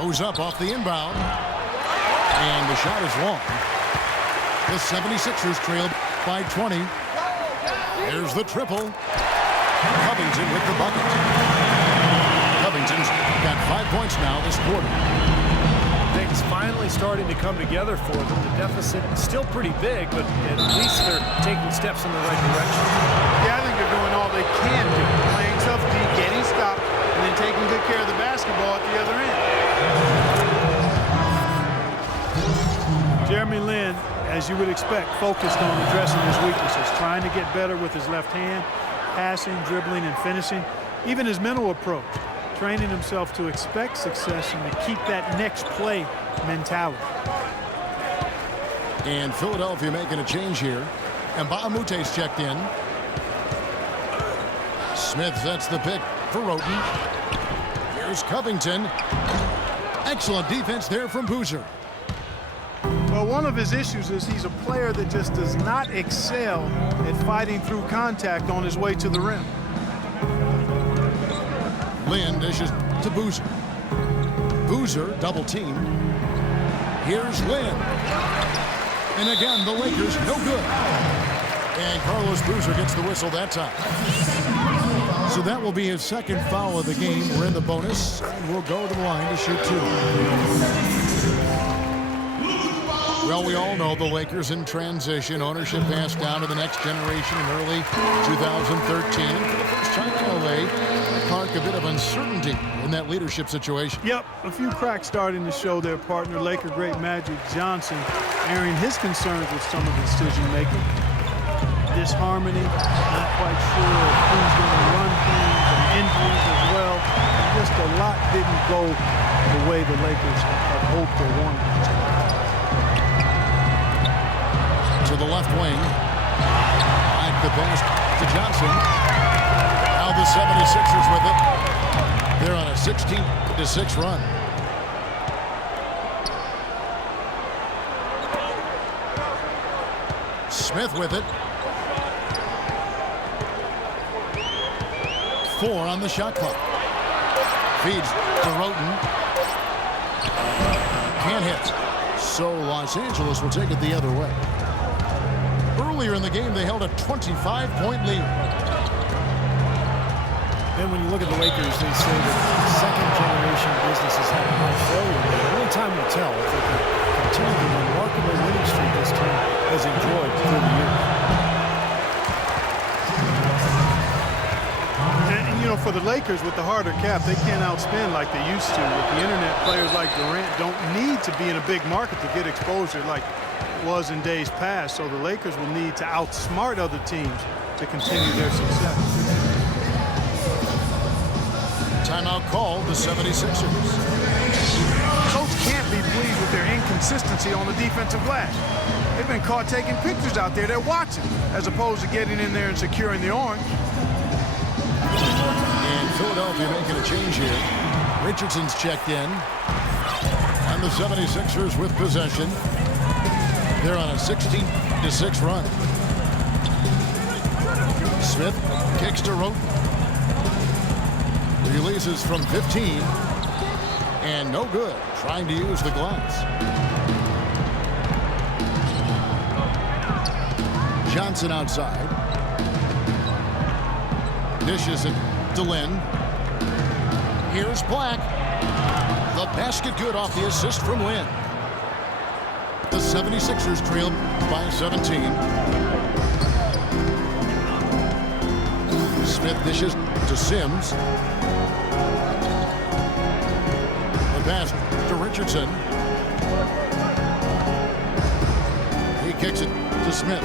Goes up off the inbound. And the shot is long. The 76ers trailed by 20. Here's the triple. Covington with the bucket. Covington's got 5 points now this quarter. Things finally starting to come together for them. The deficit is still pretty big, but at least they're taking steps in the right direction. Yeah, I think they're doing all they can do. Playing tough D, getting stopped, and then taking good care of the basketball at the other end. Jeremy Lin, as you would expect, focused on addressing his weaknesses, trying to get better with his left hand, passing, dribbling, and finishing. Even his mental approach, training himself to expect success and to keep that next play mentality. And Philadelphia making a change here. And Baamute's checked in. Smith sets the pick for Roten. Here's Covington. Excellent defense there from Boozer. Well, one of his issues is he's a player that just does not excel at fighting through contact on his way to the rim. Lin dishes to Boozer. Boozer double team. Here's Lin. And again, the Lakers no good. And Carlos Boozer gets the whistle that time. So that will be his second foul of the game. We're in the bonus, and we'll go to the line to shoot 2. Well, we all know the Lakers in transition. Ownership passed down to the next generation in early 2013. For the first time in LA, Clark, a bit of uncertainty in that leadership situation. Yep, a few cracks starting to show their partner, Laker great Magic Johnson, airing his concerns with some of the decision-making. Disharmony, not quite sure who's going to run things, and injuries as well. Just a lot didn't go the way the Lakers had hoped or wanted. To the left wing. Back the pass to Johnson. Now the 76ers with it. They're on a 16-6 run. Smith with it. 4 on the shot clock. Feeds to Roten. Can't hit. So Los Angeles will take it the other way. Earlier in the game, they held a 25-point lead. And when you look at the Lakers, they say that second-generation business has had a high failure rate. Only time will tell if they can continue the remarkable winning streak this team has enjoyed through the years. And, you know, for the Lakers, with the harder cap, they can't outspend like they used to. With the internet, players like Durant don't need to be in a big market to get exposure like was in days past, so the Lakers will need to outsmart other teams to continue their success. Timeout called, the 76ers. Coach can't be pleased with their inconsistency on the defensive glass. They've been caught taking pictures out there. They're watching, as opposed to getting in there and securing the orange. And Philadelphia making a change here. Richardson's checked in. And the 76ers with possession. They're on a 16-6 run. Smith kicks to Roten. Releases from 15. And no good. Trying to use the glass. Johnson outside. Dishes it to Lin. Here's Black. The basket good off the assist from Lin. The 76ers trail by 17. Smith dishes to Sims. The pass to Richardson. He kicks it to Smith.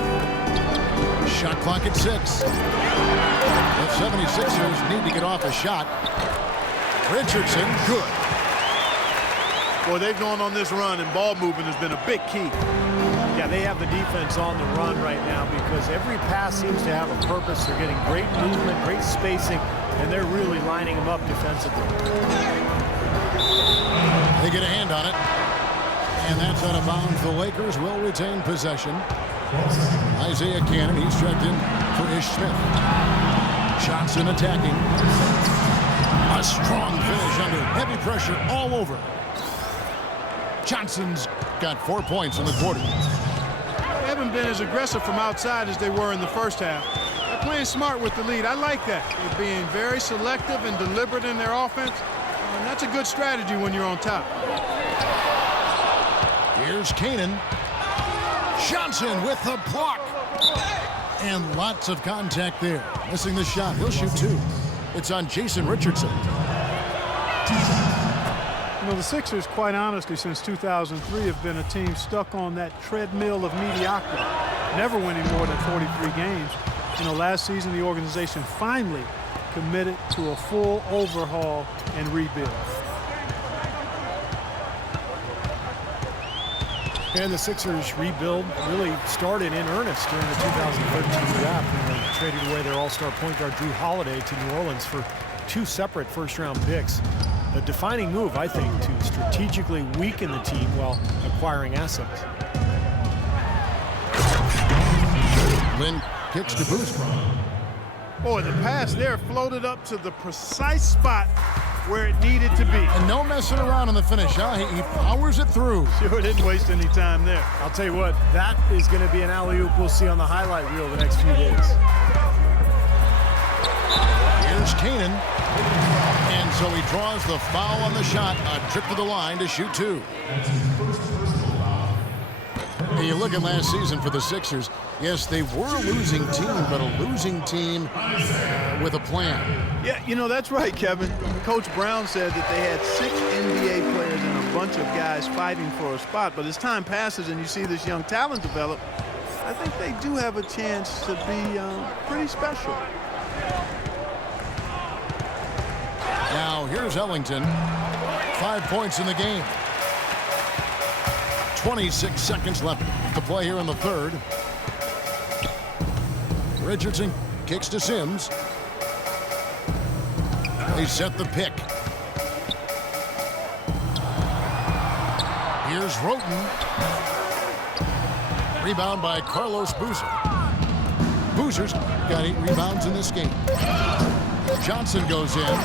Shot clock at 6. The 76ers need to get off a shot. Richardson, good. Boy, they've gone on this run, and ball movement has been a big key. Yeah, they have the defense on the run right now because every pass seems to have a purpose. They're getting great movement, great spacing, and they're really lining them up defensively. They get a hand on it. And that's out of bounds. The Lakers will retain possession. Isaiah Cannon, he's checked in for Ish Smith. Johnson attacking. A strong finish under heavy pressure all over. Johnson's got 4 points in the quarter. They haven't been as aggressive from outside as they were in the first half. They're playing smart with the lead. I like that. They're being very selective and deliberate in their offense. And that's a good strategy when you're on top. Here's Kanan. Johnson with the block. And lots of contact there. Missing the shot. He'll shoot 2. It's on Jason Richardson. You know, the Sixers, quite honestly, since 2003 have been a team stuck on that treadmill of mediocrity, never winning more than 43 games. You know, last season the organization finally committed to a full overhaul and rebuild. And the Sixers rebuild really started in earnest during the 2013 draft when they traded away their all-star point guard Drew Holiday to New Orleans for 2 separate first-round picks. A defining move, I think, to strategically weaken the team while acquiring assets. Lynn kicks to Boozer. Boy, the pass there floated up to the precise spot where it needed to be. And no messing around in the finish, huh? He powers it through. Sure didn't waste any time there. I'll tell you what, that is going to be an alley-oop we'll see on the highlight reel the next few days. Here's Kanan. And so he draws the foul on the shot. A trip to the line to shoot 2. And you look at last season for the Sixers. Yes, they were a losing team, but a losing team with a plan. Yeah, you know, that's right, Kevin. Coach Brown said that they had 6 NBA players and a bunch of guys fighting for a spot. But as time passes and you see this young talent develop, I think they do have a chance to be pretty special. Now here's Ellington. 5 points in the game. 26 seconds left to play here in the third. Richardson kicks to Sims. They set the pick. Here's Roten. Rebound by Carlos Boozer. Boozer's got 8 rebounds in this game. Johnson goes in.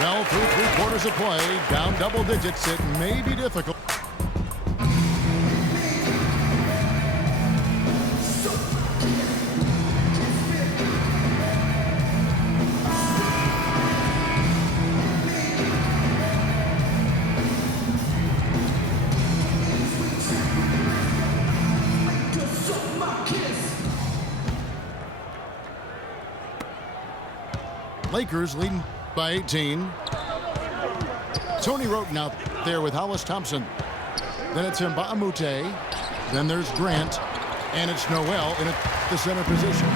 Well, through 3 quarters of play, down double digits, it may be difficult. Lakers leading by 18. Tony Roten out there with Hollis Thompson. Then it's Mbamute. Then there's Grant. And it's Noel in the center position.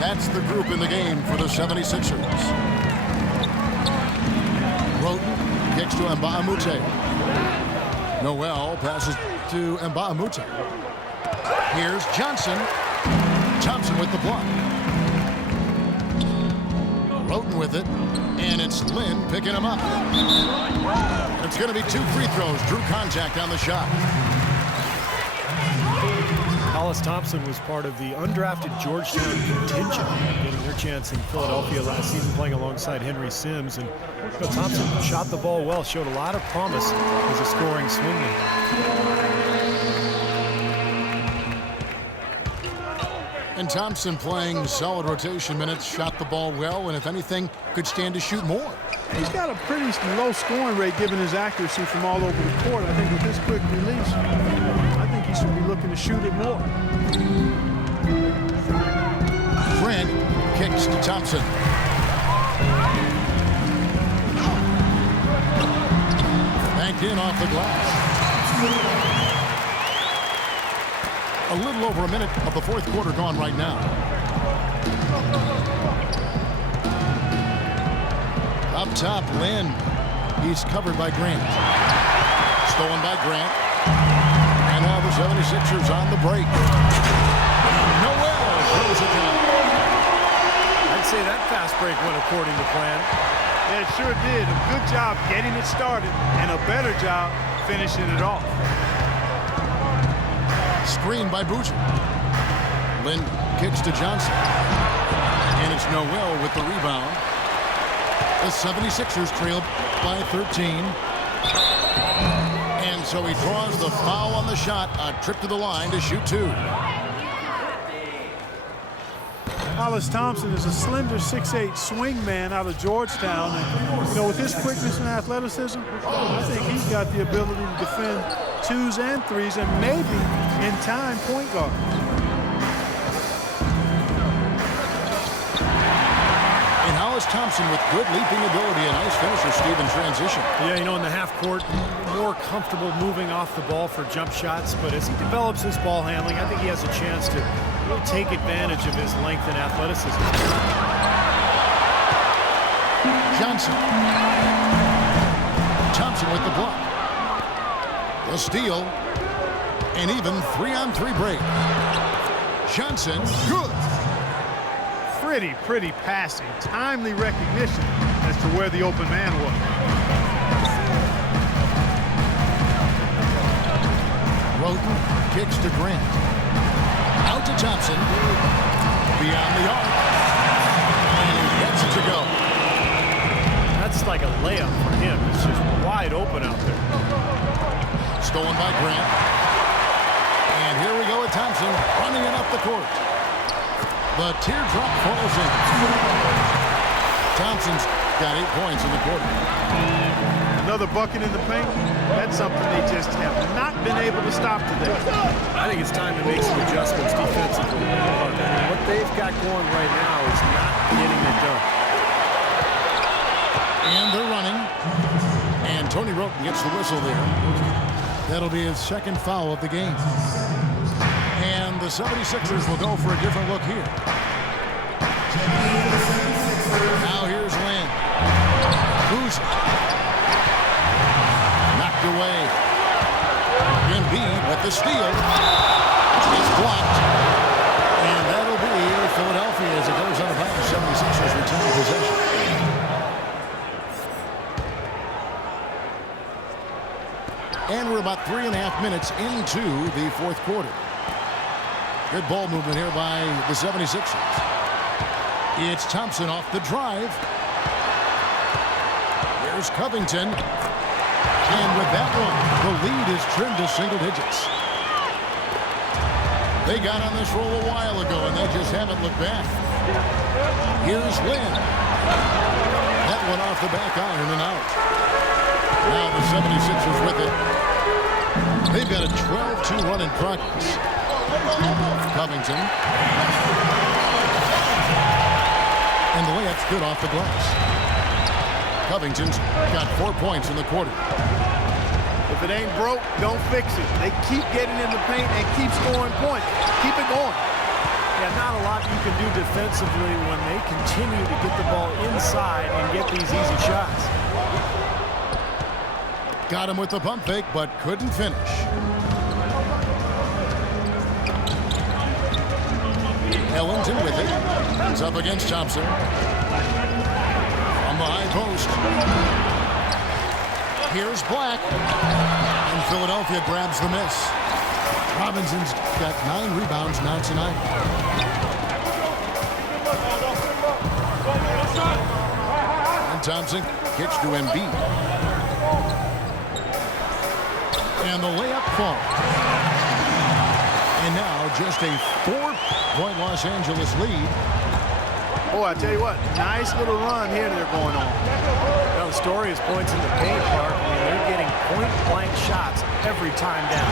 That's the group in the game for the 76ers. Roten kicks to Mbamute. Noel passes to Mbamute. Here's Johnson. Thompson with the block. Roten with it, and it's Lynn picking him up. It's going to be 2 free throws. Drew contact on the shot. Hollis Thompson was part of the undrafted Georgetown contingent, getting their chance in Philadelphia last season, playing alongside Henry Sims. And Thompson shot the ball well, showed a lot of promise as a scoring swingman. And Thompson playing solid rotation minutes, shot the ball well, and if anything, could stand to shoot more. He's got a pretty low scoring rate given his accuracy from all over the court. I think with this quick release, I think he should be looking to shoot it more. Grant kicks to Thompson. Banked in off the glass. A little over a minute of the fourth quarter gone right now. Up top, Lynn. He's covered by Grant. Stolen by Grant. And now the 76ers on the break. And Noel throws it down. I'd say that fast break went according to plan. Yeah, it sure did. A good job getting it started and a better job finishing it off. Screen by Boozer. Lynn kicks to Johnson. And it's Noel with the rebound. The 76ers trail by 13. And so he draws the foul on the shot. A trip to the line to shoot two. Hollis Thompson is a slender 6'8" swing man out of Georgetown. And, you know, with his quickness and athleticism, I think he's got the ability to defend 2s and 3s and maybe, in time, point guard. And Hollis Thompson with good leaping ability. A nice finisher, Steve, in transition. Yeah, you know, in the half court, more comfortable moving off the ball for jump shots. But as he develops his ball handling, I think he has a chance to really take advantage of his length and athleticism. Johnson. Thompson with the block. The steal. And even 3-on-3 break. Johnson, good. Pretty passing. Timely recognition as to where the open man was. Roden kicks to Grant. Out to Thompson. Beyond the arc. And he gets it to go. That's like a layup for him. It's just wide open out there. Stolen by Grant. And here we go with Thompson running it up the court. The teardrop falls in. Thompson's got 8 points in the quarter. Another bucket in the paint. That's something they just have not been able to stop today. I think it's time to make some adjustments defensively. What they've got going right now is not getting it done. And they're running. And Tony Roten gets the whistle there. That'll be his second foul of the game. And the 76ers will go for a different look here. Now here's Lynn. Who's knocked away. Embiid with the steal. It's blocked. And that'll be Philadelphia as it goes on the bounce. 76ers retain possession. And we're about 3.5 minutes into the fourth quarter. Good ball movement here by the 76ers. It's Thompson off the drive. Here's Covington. And with that one, the lead is trimmed to single digits. They got on this roll a while ago, and they just haven't looked back. Here's Lynn. That one off the back iron and out. Now the 76ers with it. They've got a 12-2 run in progress. Covington. And the layup's good off the glass. Covington's got 4 points in the quarter. If it ain't broke, don't fix it. They keep getting in the paint and keep scoring points. Keep it going. Yeah, not a lot you can do defensively when they continue to get the ball inside and get these easy shots. Got him with the pump fake, but couldn't finish. Ellington with it. He's up against Thompson. From the high post. Here's Black. And Philadelphia grabs the miss. Robinson's got 9 rebounds now tonight. And Thompson kicks to Embiid. And the layup falls. And now just a 4-point Los Angeles lead. Oh, I tell you what, nice little run here they're going on. Well, the story is points in the paint, Park. I mean, they're getting point-blank shots every time down.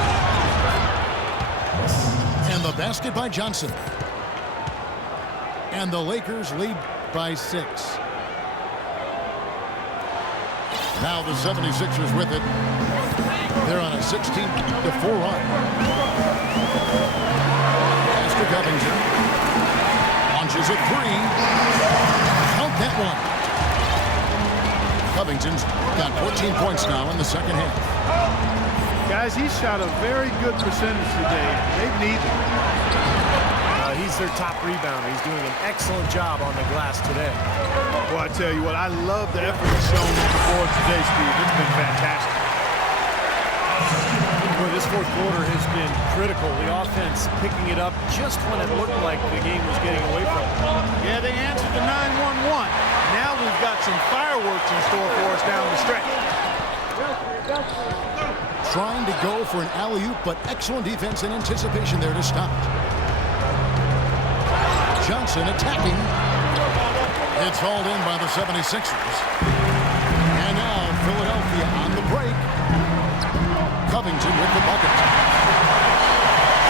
And the basket by Johnson. And the Lakers lead by 6. Now the 76ers with it. They're on a 16-4 run. Pass to Covington. Launches a 3. Count that one. Covington's got 14 points now in the second half. Guys, he shot a very good percentage today. They've needed him. He's their top rebounder. He's doing an excellent job on the glass today. Well, I tell you what, I love the effort he's shown on the board today, Steve. It's been fantastic. Well, this fourth quarter has been critical. The offense picking it up just when it looked like the game was getting away from them. Yeah, they answered the 9-1-1. Now we've got some fireworks in store for us down the stretch. Trying to go for an alley-oop, but excellent defense and anticipation there to stop it. Johnson attacking. It's hauled in by the 76ers. And now Philadelphia on the break. Covington with the bucket.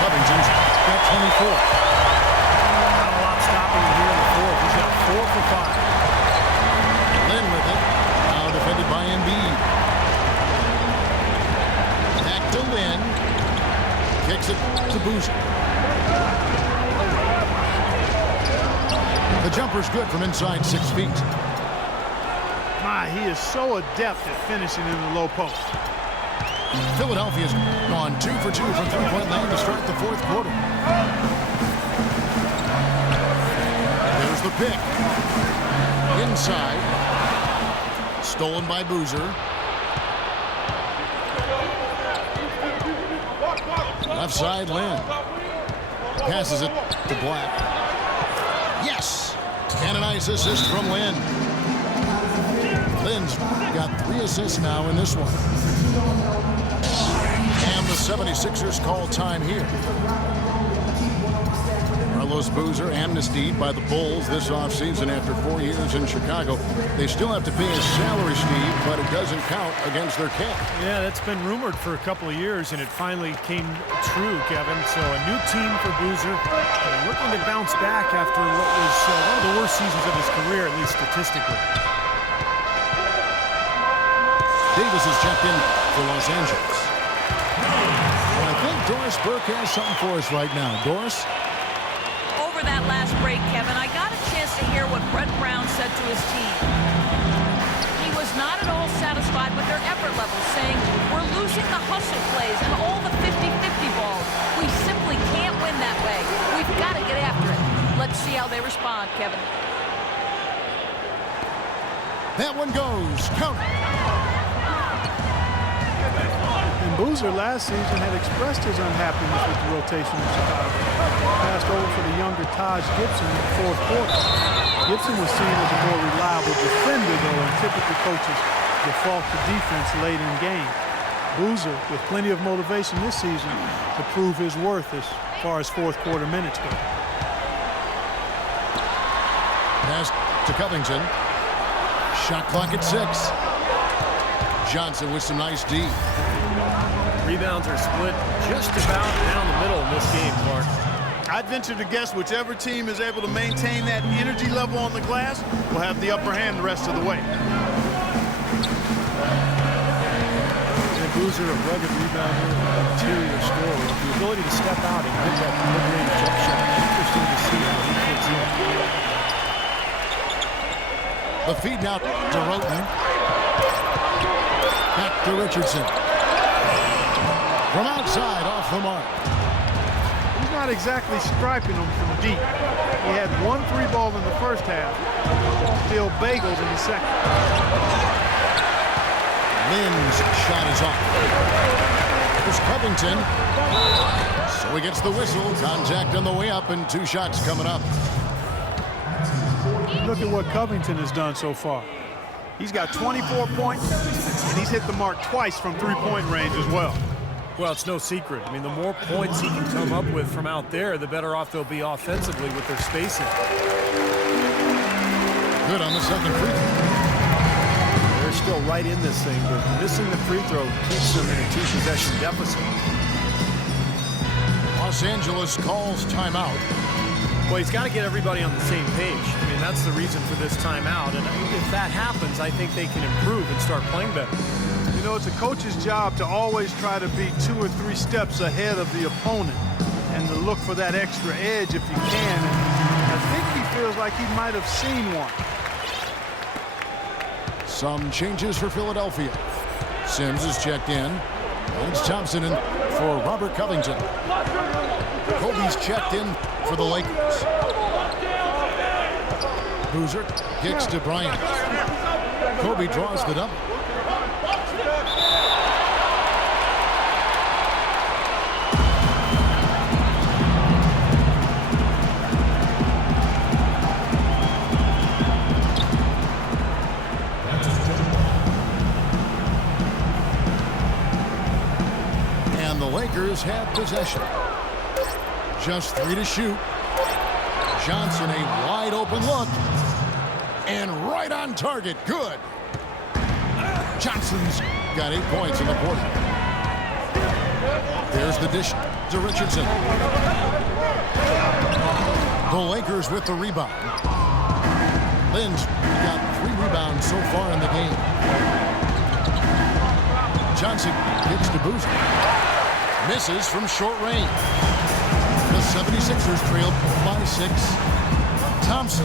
Covington's got 24. Not a lot stopping him here in the fourth. He's got 4 for 5. Lynn with it. Now defended by Embiid. Back to Lynn. Kicks it to Boozer. The jumper's good from inside 6 feet. My, he is so adept at finishing in the low post. Philadelphia's gone 2 for 2 from three-point land to start the fourth quarter. There's the pick. Inside. Stolen by Boozer. Left side, Lynn. Passes it to Black. Yes! And a nice assist from Lynn. Lynn's got 3 assists now in this one. And the 76ers call time here. Carlos Boozer amnestied by the Bulls this offseason after 4 years in Chicago. They still have to pay his salary, Steve, but it doesn't count against their cap. Yeah, that's been rumored for a couple of years, and it finally came true, Kevin. So a new team for Boozer, looking to bounce back after what was one of the worst seasons of his career, at least statistically. Davis has checked in for Los Angeles. And I think Doris Burke has something for us right now. Doris? Over that last break, Kevin, I got a chance to hear what Brett Brown said to his team. He was not at all satisfied with their effort level, saying, "We're losing the hustle plays and all the 50-50 balls. We simply can't win that way. We've got to get after it." Let's see how they respond, Kevin. That one goes. Count. And Boozer last season had expressed his unhappiness with the rotation in Chicago. Passed over for the younger Taj Gibson in the fourth quarter. Gibson was seen as a more reliable defender, though, and typically coaches default to defense late in game. Boozer with plenty of motivation this season to prove his worth as far as fourth quarter minutes go. Pass to Covington. Shot clock at 6. Johnson with some nice D. Rebounds are split just about down the middle in this game, Clark. I'd venture to guess whichever team is able to maintain that energy level on the glass will have the upper hand the rest of the way. And Boozer, a rugged rebounder, interior scorer, with the ability to step out and hit that mid-range jump shot. Interesting to see how he fits in. The feed now to Roten. Back to Richardson. From outside, off the mark. He's not exactly striping them from deep. He had 1 3-ball in the first half. Still bagels in the second. Lynn's shot is off. Here's Covington. So he gets the whistle. Contact on the way up and 2 shots coming up. Look at what Covington has done so far. He's got 24 points, and he's hit the mark twice from 3-point range as well. Well, it's no secret. I mean, the more points he can come up with from out there, the better off they'll be offensively with their spacing. Good on the second free throw. They're still right in this thing, but missing the free throw keeps them in a 2-possession deficit. Los Angeles calls timeout. Well, he's got to get everybody on the same page. I mean, that's the reason for this timeout. And if that happens, I think they can improve and start playing better. You know, it's a coach's job to always try to be 2 or 3 steps ahead of the opponent and to look for that extra edge if you can. And I think he feels like he might have seen one. Some changes for Philadelphia. Sims is checked in. It's Thompson in for Robert Covington. Kobe's checked in for the Lakers. Boozer kicks to Bryant. Kobe draws the double. And the Lakers have possession. Just 3 to shoot. Johnson, a wide open look. And right on target. Good. Johnson's got 8 points in the quarter. There's the dish to Richardson. The Lakers with the rebound. Lynn's got 3 rebounds so far in the game. Johnson gets to Boozer. Misses from short range. The 76ers trailed by 6. Thompson.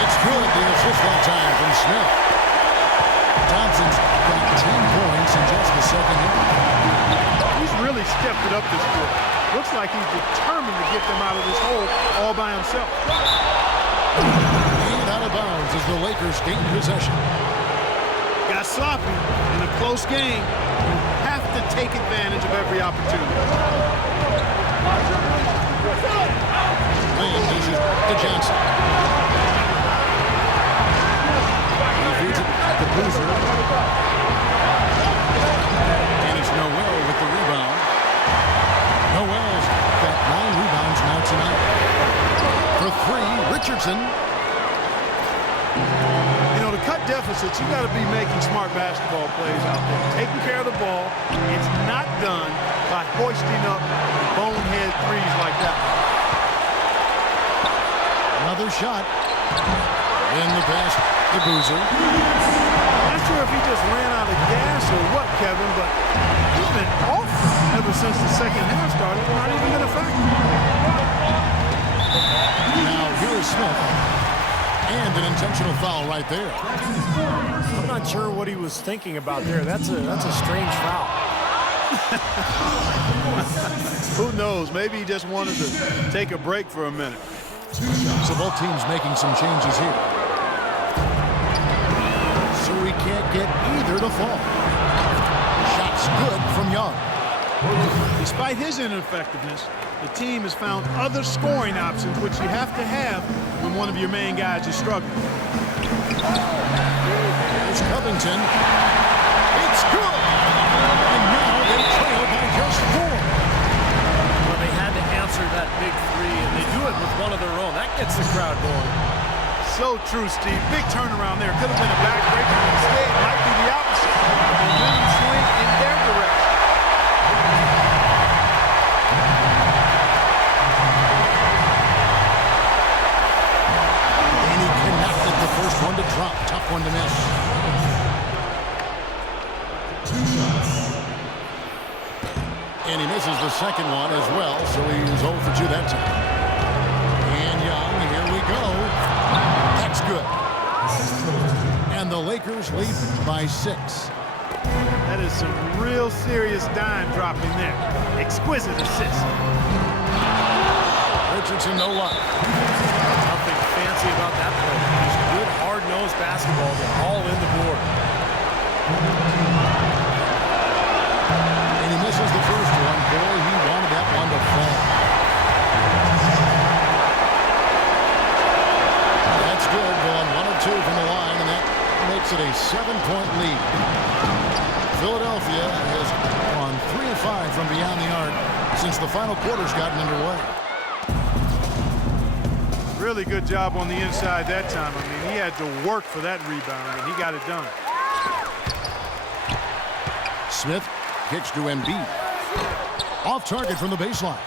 It's good. The assist that time from Smith. Thompson's got 10 points in just the second half. He's really stepped it up this quarter. Looks like he's determined to get them out of this hole all by himself. And out of bounds as the Lakers gain possession. Got sloppy in a close game. You have to take advantage of every opportunity. Land dishes to Johnson. He feeds it to Boozer. And it's Noel with the rebound. Noel's got 9 rebounds now tonight. For 3, Richardson. You know, to cut deficits, you got to be making smart basketball plays out there. Taking care of the ball. It's not done by hoisting up bonehead threes like that. Another shot. In the pass to Boozer. Not sure if he just ran out of gas or what, Kevin, but he's been off ever since the second half started. Not even been a factor. Now here is Smith. And an intentional foul right there. I'm not sure what he was thinking about there. That's a strange foul. Who knows? Maybe he just wanted to take a break for a minute. So both teams making some changes here. So we can't get either to fall. Shots good from Young. Despite his ineffectiveness, the team has found other scoring options, which you have to have when one of your main guys is struggling. It's Covington. It's good. And now they trail by just 4. Well, they had to answer that big 3, and they do it with one of their own. That gets the crowd going. So true, Steve. Big turnaround there. Could have been a backbreaker. Instead, it might be the opposite. Momentum swing in their direction. And he connected the first one to drop. Tough one to miss. 2 shots. And he misses the second one as well, so he's 0 for 2 that time. And Young, here we go. That's good. And the Lakers lead by 6. That is some real serious dime dropping there. Exquisite assist. Richardson, no luck. Nothing fancy about that play. Just good, hard-nosed basketball that all in the board. And he misses the first one. Boy, he wanted that one to fall. That's good. Going 1 of 2 from the line, and that makes it a 7-point lead. Philadelphia has gone 3 of 5 from beyond the arc since the final quarter's gotten underway. Really good job on the inside that time. I mean, he had to work for that rebound, and he got it done. Smith kicks to Embiid. Off target from the baseline.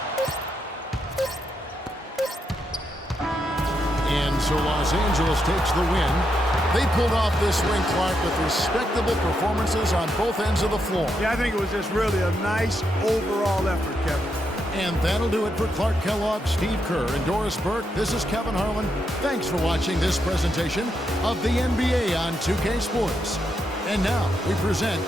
And so Los Angeles takes the win. They pulled off this win, Clark, with respectable performances on both ends of the floor. Yeah, I think it was just really a nice overall effort, Kevin. And that'll do it for Clark Kellogg, Steve Kerr, and Doris Burke. This is Kevin Harlan. Thanks for watching this presentation of the NBA on 2K Sports. And now we present